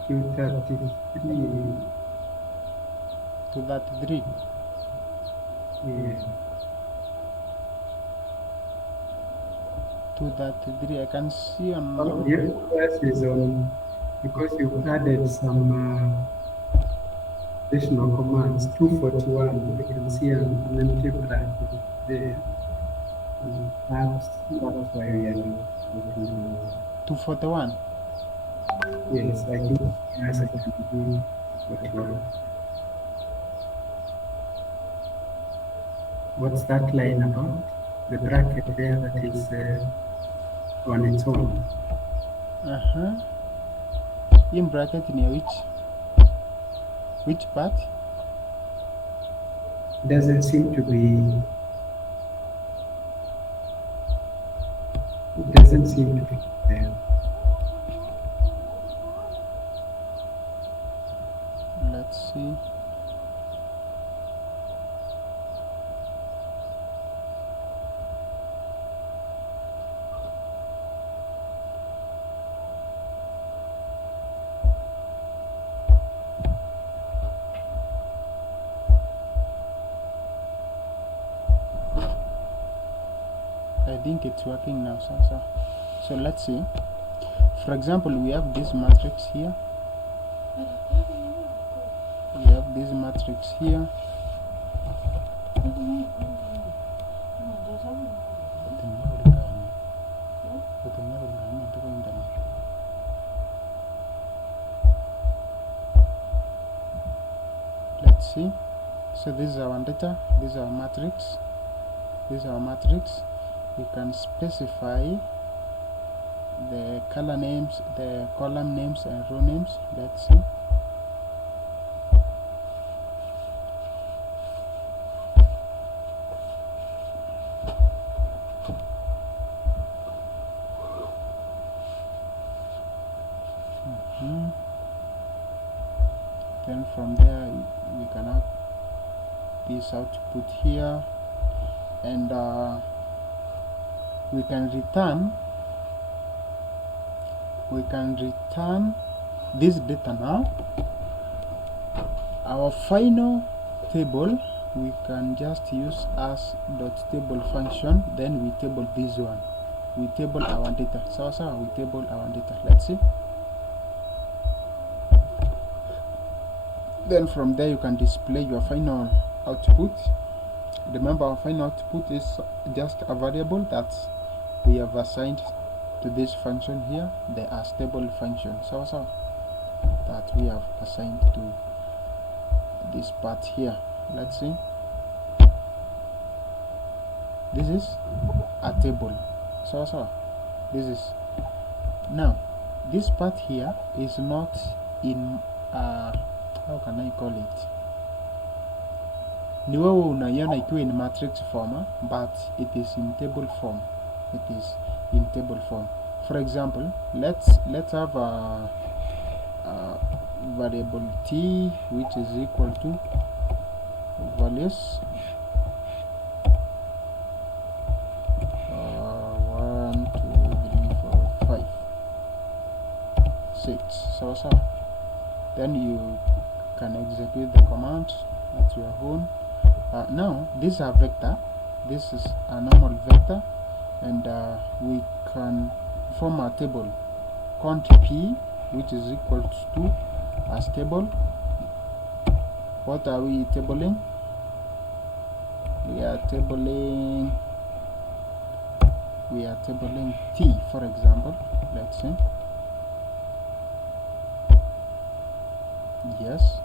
233. 233. Yeah. 233. I can see on. Your class is on because you've added some additional commands. 241. You can see an empty bracket there. That's why we are looking at 241. Yes, I think yes, I can do 41. What's that line about? The bracket there that is on its own. In bracket near which part? Doesn't seem to be. It doesn't seem to be there. Let's see. I think it's working now, so let's see. For example, we have this matrix here. Let's see. So this is our data, this is our matrix, you can specify the color names, the column names and row names. Let's see. Then from there we can have this output here, and we can return this data now. Our final table we can just use as .table function, then we table this one, we table our data. So we table our data. Let's see. Then from there you can display your final output. Remember, our final output is just a variable that we have assigned to this function here, the stable function. So that we have assigned to this part here. Let's see. This is a table. So this is now this part here is not in how can I call it? Ni wewe unaiona ikiwa in matrix form, but it is in table form. For example, let's have a variable t which is equal to values 1 2 3 4 5 6. So then you can execute the command at your own. Now this is a vector, this is a normal vector, and we can form a table cont p which is equal to as table. What are we tabling? We are tabling we are tabling T, for example. Let's see. Yes,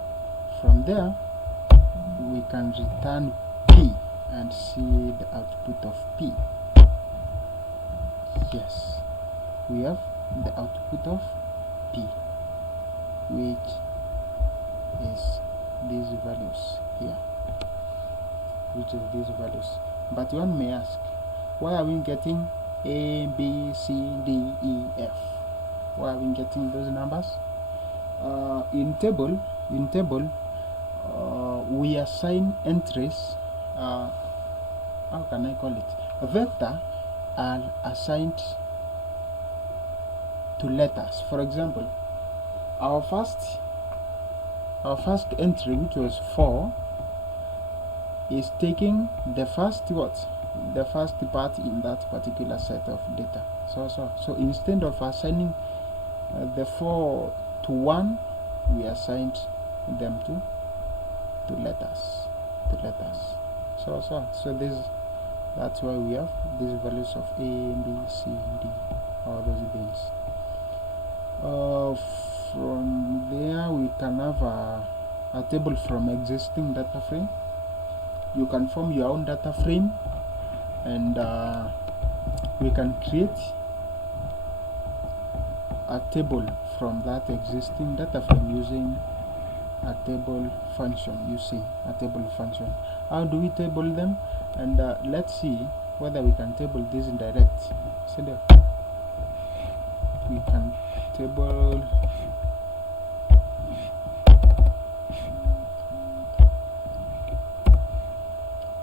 from there we can return P and see the output of P. Yes, we have the output of P, which is these values here, but one may ask, why are we getting A, B, C, D, E, F? Why are we getting those numbers? In table we assign entries, how can I call it, a vector are assigned to letters. For example, our first entry, which was 4, is taking the first part in that particular set of data. So instead of assigning the 4 to 1, we assigned them to letters. So that's why we have these values of A, B, C, D, all those things. From there we can have a table from existing data frame. You can form your own data frame, and we can create a table from that existing data frame using a table function. You see, a table function. How do we table them? And let's see whether we can table this direct. See there, we can table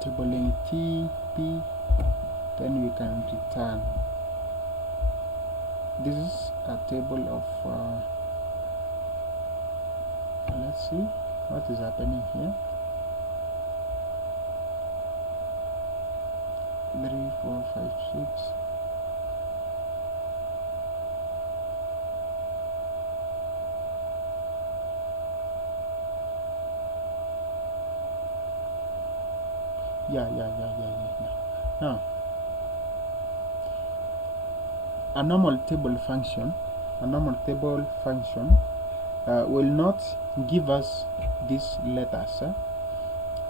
tabling T, P, then we can return. This is a table of let's see what is happening here. 3, 4, 5, 6. Yeah. Now, a normal table function will not give us these letters,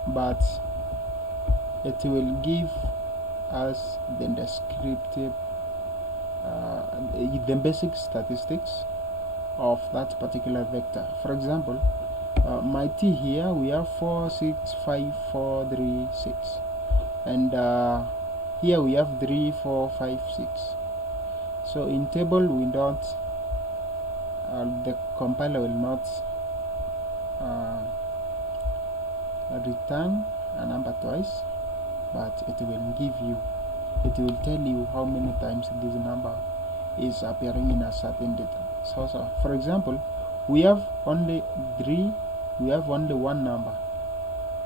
but it will give us the descriptive, the basic statistics of that particular vector. For example, my T here, we have 4, 6, 5, 4, 3, 6, and here we have 3, 4, 5, 6. So in table we don't, the compiler will not return a number twice, but it will tell you how many times this number is appearing in a certain data. So for example, we have only one number.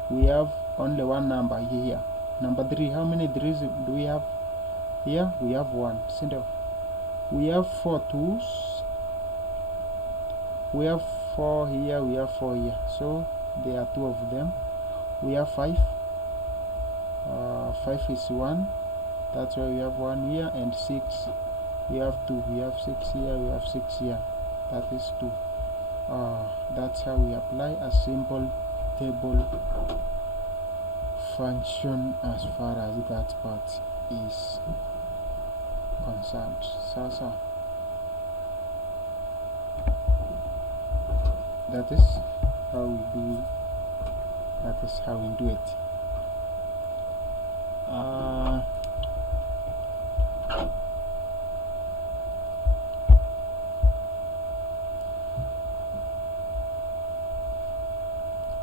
We have only one number here. Number 3. How many 3s do we have here? We have 1. So we have 4 2s. We have 4 here. We have 4 here. So there are 2 of them. We have 5. 5 is 1. That's why we have 1 here, and 6. We have 2. We have 6 here. We have 6 here. That is 2. That's how we apply a simple table function as far as that part is concerned. So that is how we do it.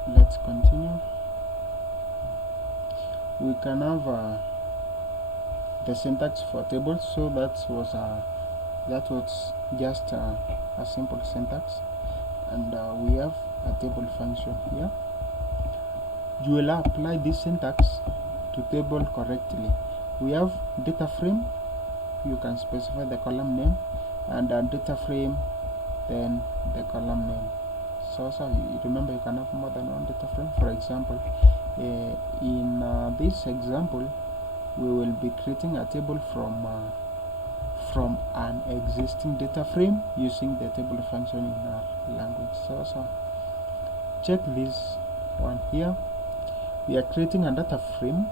Let's continue. We can have the syntax for tables. So that was just a simple syntax, and we have a table function here. You will apply this syntax to table correctly. We have data frame. You can specify the column name, and data frame, then the column name. So you remember, you can have more than one data frame. For example, in this example, we will be creating a table from an existing data frame using the table function in our language. So check this one here. We are creating a data frame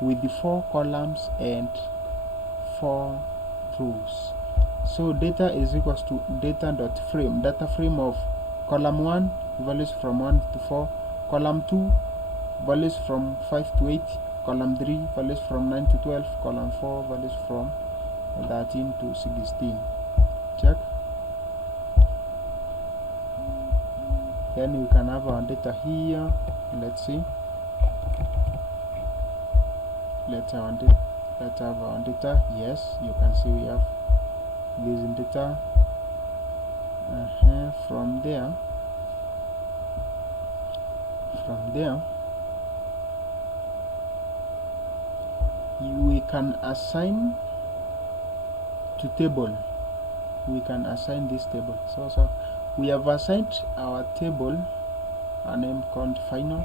with the 4 columns and 4 rows. So data is equals to data.frame, data frame of column 1, values from 1 to 4, column 2, values from 5 to 8, column 3, values from 9 to 12, column 4, values from 13 to 16. Check. Then we can have our data here. Let's see. Let's have our data. Yes, you can see we have this data. From there, we can assign to table. We can assign this table. So we have assigned our table a name called final,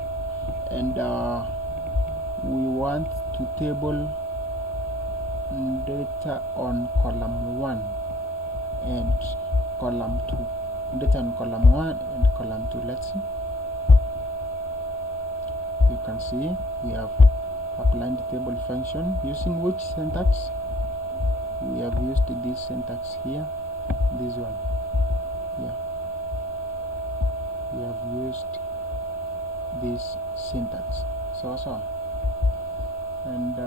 and we want to table data on column 1 and column 2. Data on column 1 and column 2. Let's see. You can see we have applied the table function using which syntax? We have used this syntax here, this one. Yeah, we have used this syntax. So and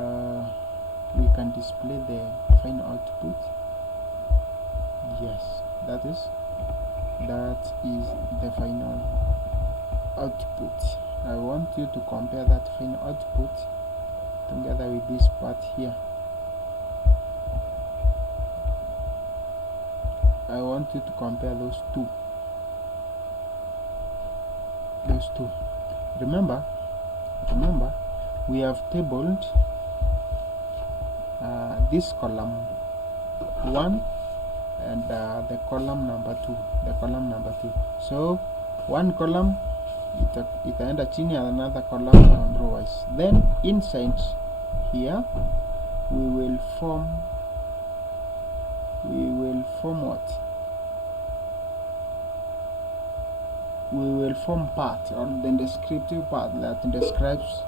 we can display the final output. Yes, that is the final output. I want you to compare that final output together with this part here. I want you to compare those two. Remember, we have tabled this column 1 and the column number 2. So one column itaenda chini and another column on row wise. Then inside here we will form what? We will form part, or the descriptive part that describes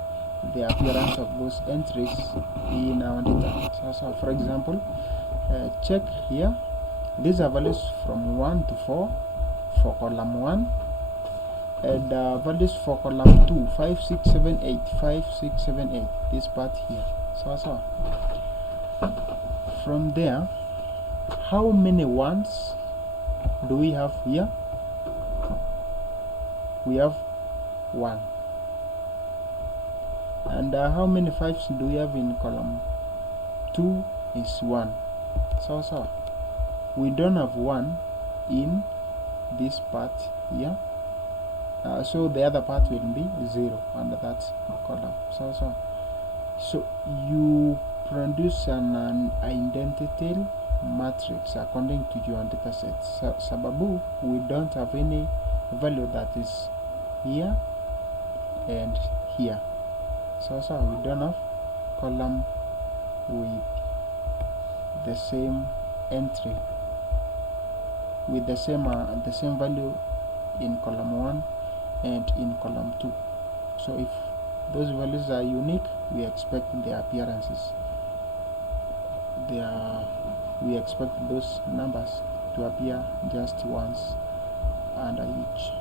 the appearance of those entries in our data. So for example, check here. These are values from 1 to 4 for column 1, and values for column 2, 5, 6, 7, 8, 5, 6, 7, 8. This part here. So from there, how many ones do we have here? We have 1. And how many 5s do we have in column 2? Is 1. So we don't have 1 in this part here, so the other part will be 0 under that column. So you produce an identity matrix according to your data set. Sababu we don't have any value that is here and here. So we don't have column with the same entry with the same value in column 1 and in column 2. So if those values are unique, we expect the appearances. We expect those numbers to appear just once under each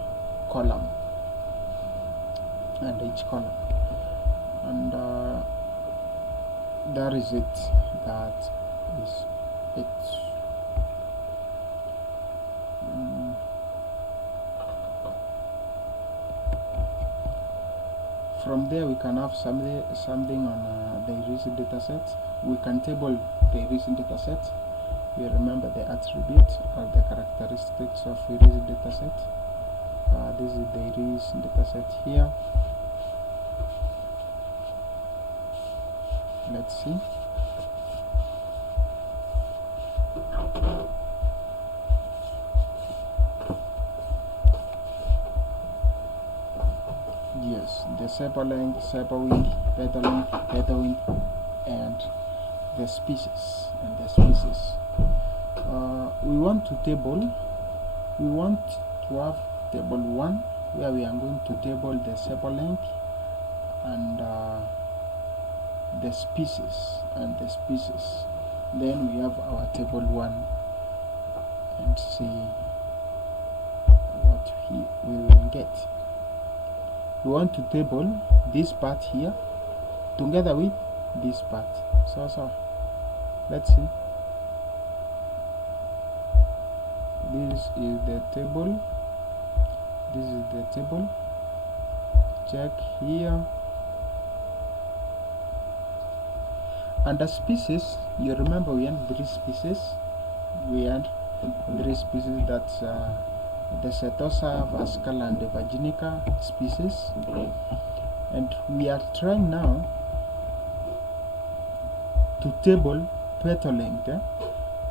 column. And that is it. That is it. From there we can have something on the recent data set. We can table the recent data set. We remember the attribute or the characteristics of the recent data set. This is the recent data set here. Let's see. Yes, the sepal length, sepal width, data length, data width, and the species. We want to have table 1, where we are going to table the sepal length and the species. Then we have our table 1, and see what we will get. We want to table this part here together with this part. So let's see. This is the table. Check here. Under species, you remember we had 3 species. That's the Setosa, Vascala, and the Virginica species. And we are trying now to table petal length.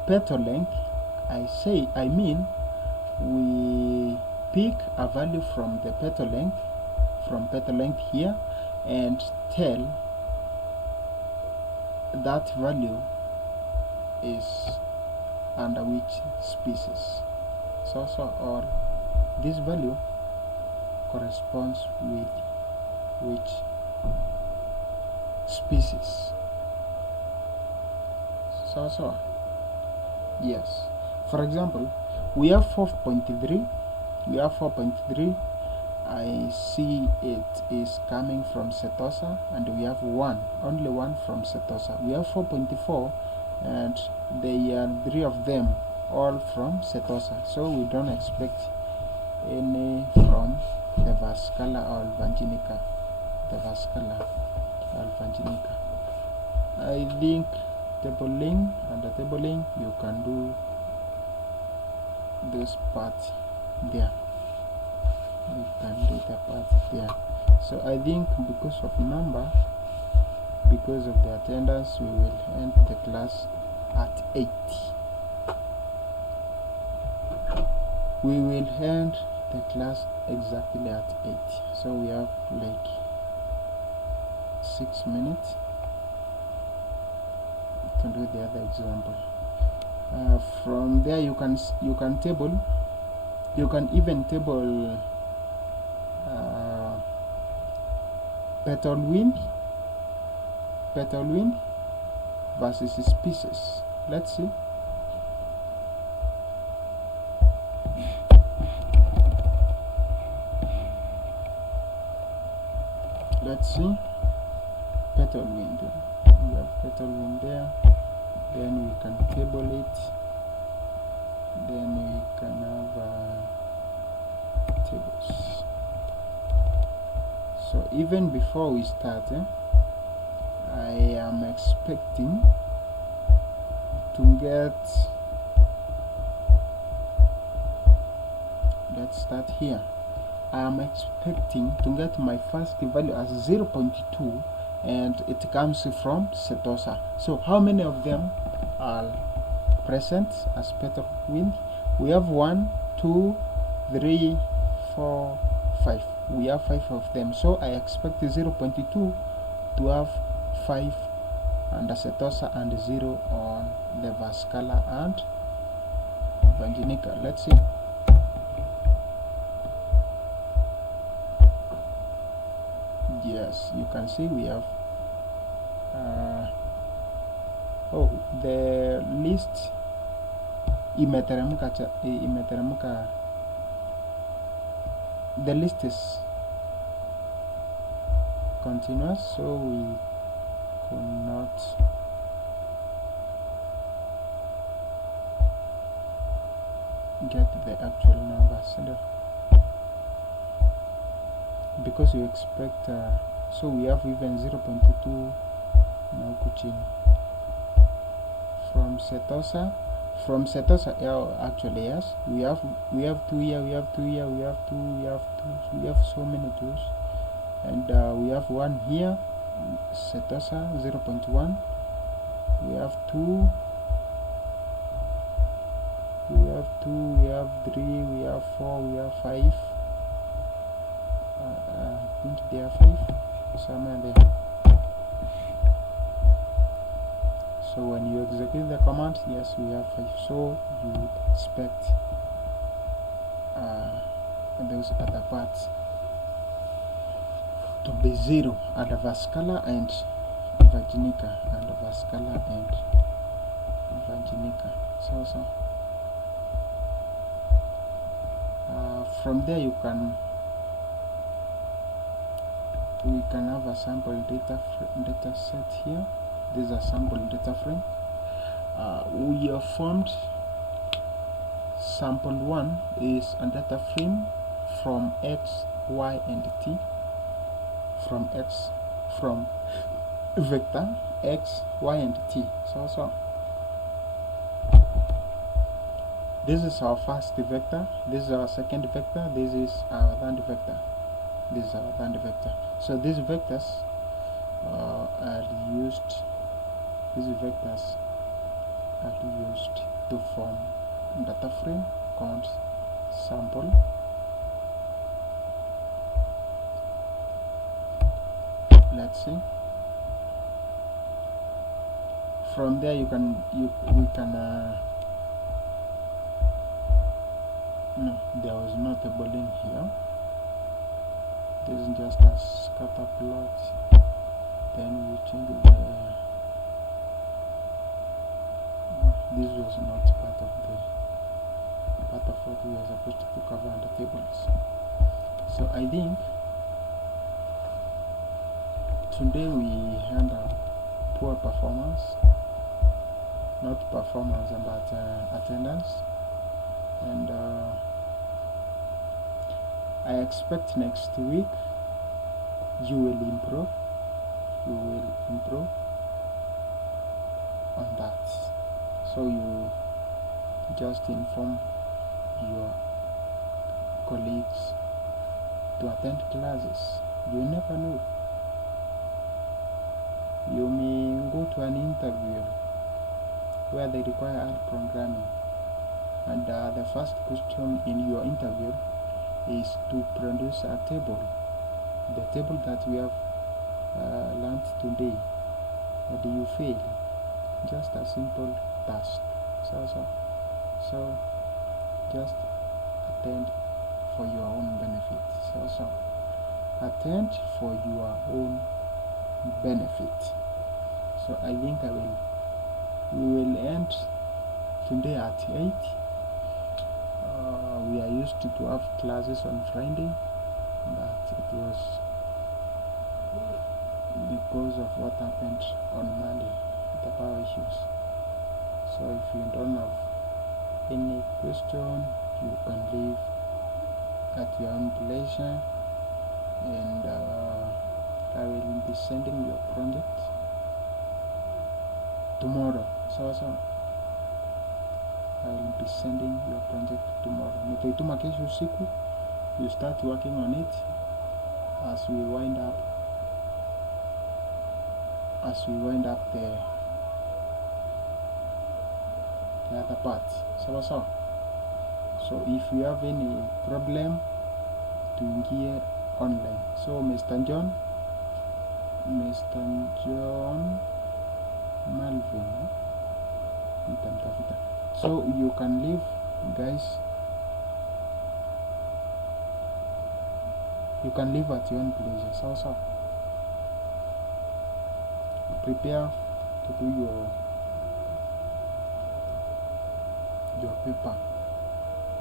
Petal length, I mean we pick a value from the petal length here, and tell that value is under which species. Or this value corresponds with which species. Yes, for example, we have 4.3. I see it is coming from Setosa, and we have only one from Setosa. We have 4.4, and there are 3 of them all from Setosa, so we don't expect any from the Vascala or Virginica. I think tabling, under tabling you can do this part there. So I think because of the attendance, we will end the class at 8. We will end the class exactly at 8. So we have like 6 minutes to do the other example. From there you can table. You can even table petal wind versus species. Let's see. Petal wind. We have petal wind there. Then we can table it. Then we can have tables. So even before we start, I am expecting to get, let's start here. I am expecting to get my first value as 0.2, and it comes from Setosa. So how many of them are present as petal wind? We have 1, 2, 3, 4, 5. We have 5 of them. So I expect 0.2 to have 5 under Setosa and 0 on the Vascala and Virginica. Let's see. Yes, you can see we have the list imeteremka. The list is continuous, so we could not get the actual numbers because you expect so we have even 0.22 now kuchini from Setosa. Yeah, actually yes, we have 2 here, we have 2 here, we have 2, we have so many 2s, and we have 1 here, Setosa 0.1, we have 2, we have 3, we have 4, we have 5. I think there are 5 somewhere there. So when you execute the command, yes, we have 5. So you expect those other parts to be 0 at Vaskala and Vajinika, and Vaskala and Vajinika. So from there we can have a sample data set here. This is a sample data frame. We have formed sample 1 is a data frame from X, Y, and T. From vector X, Y, and T. So this is our first vector, this is our second vector, this is our third vector, this is our third vector. So these vectors are used to form data frame called sample. Let's see. From there we can no, there was no table in here. This is just a scatter plot. Then we change this was not part of what we are supposed to cover under tables. So I think today we had a poor performance, not performance but attendance, and I expect next week you will improve on that. So you just inform your colleagues to attend classes. You never know, you may go to an interview where they require R programming, and the first question in your interview is to produce a table, the table that we have learned today. Do you fail? Just a simple task. So just attend for your own benefit. So attend for your own benefit. So I think we will end today at 8. We are used to have classes on Friday, but it was because of what happened on Monday, the power issues. So if you don't have any question, you can leave at your own pleasure, and I will be sending your project tomorrow. So I will be sending your project tomorrow. Nitaituma kesho usiku. You start working on it as we wind up the other part. So if you have any problem, tuingie online. So Mr. John Malvin, nitamtafuta. So you can leave, guys. You can leave at your own pleasure. So prepare to do your paper.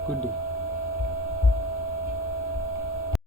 Good day.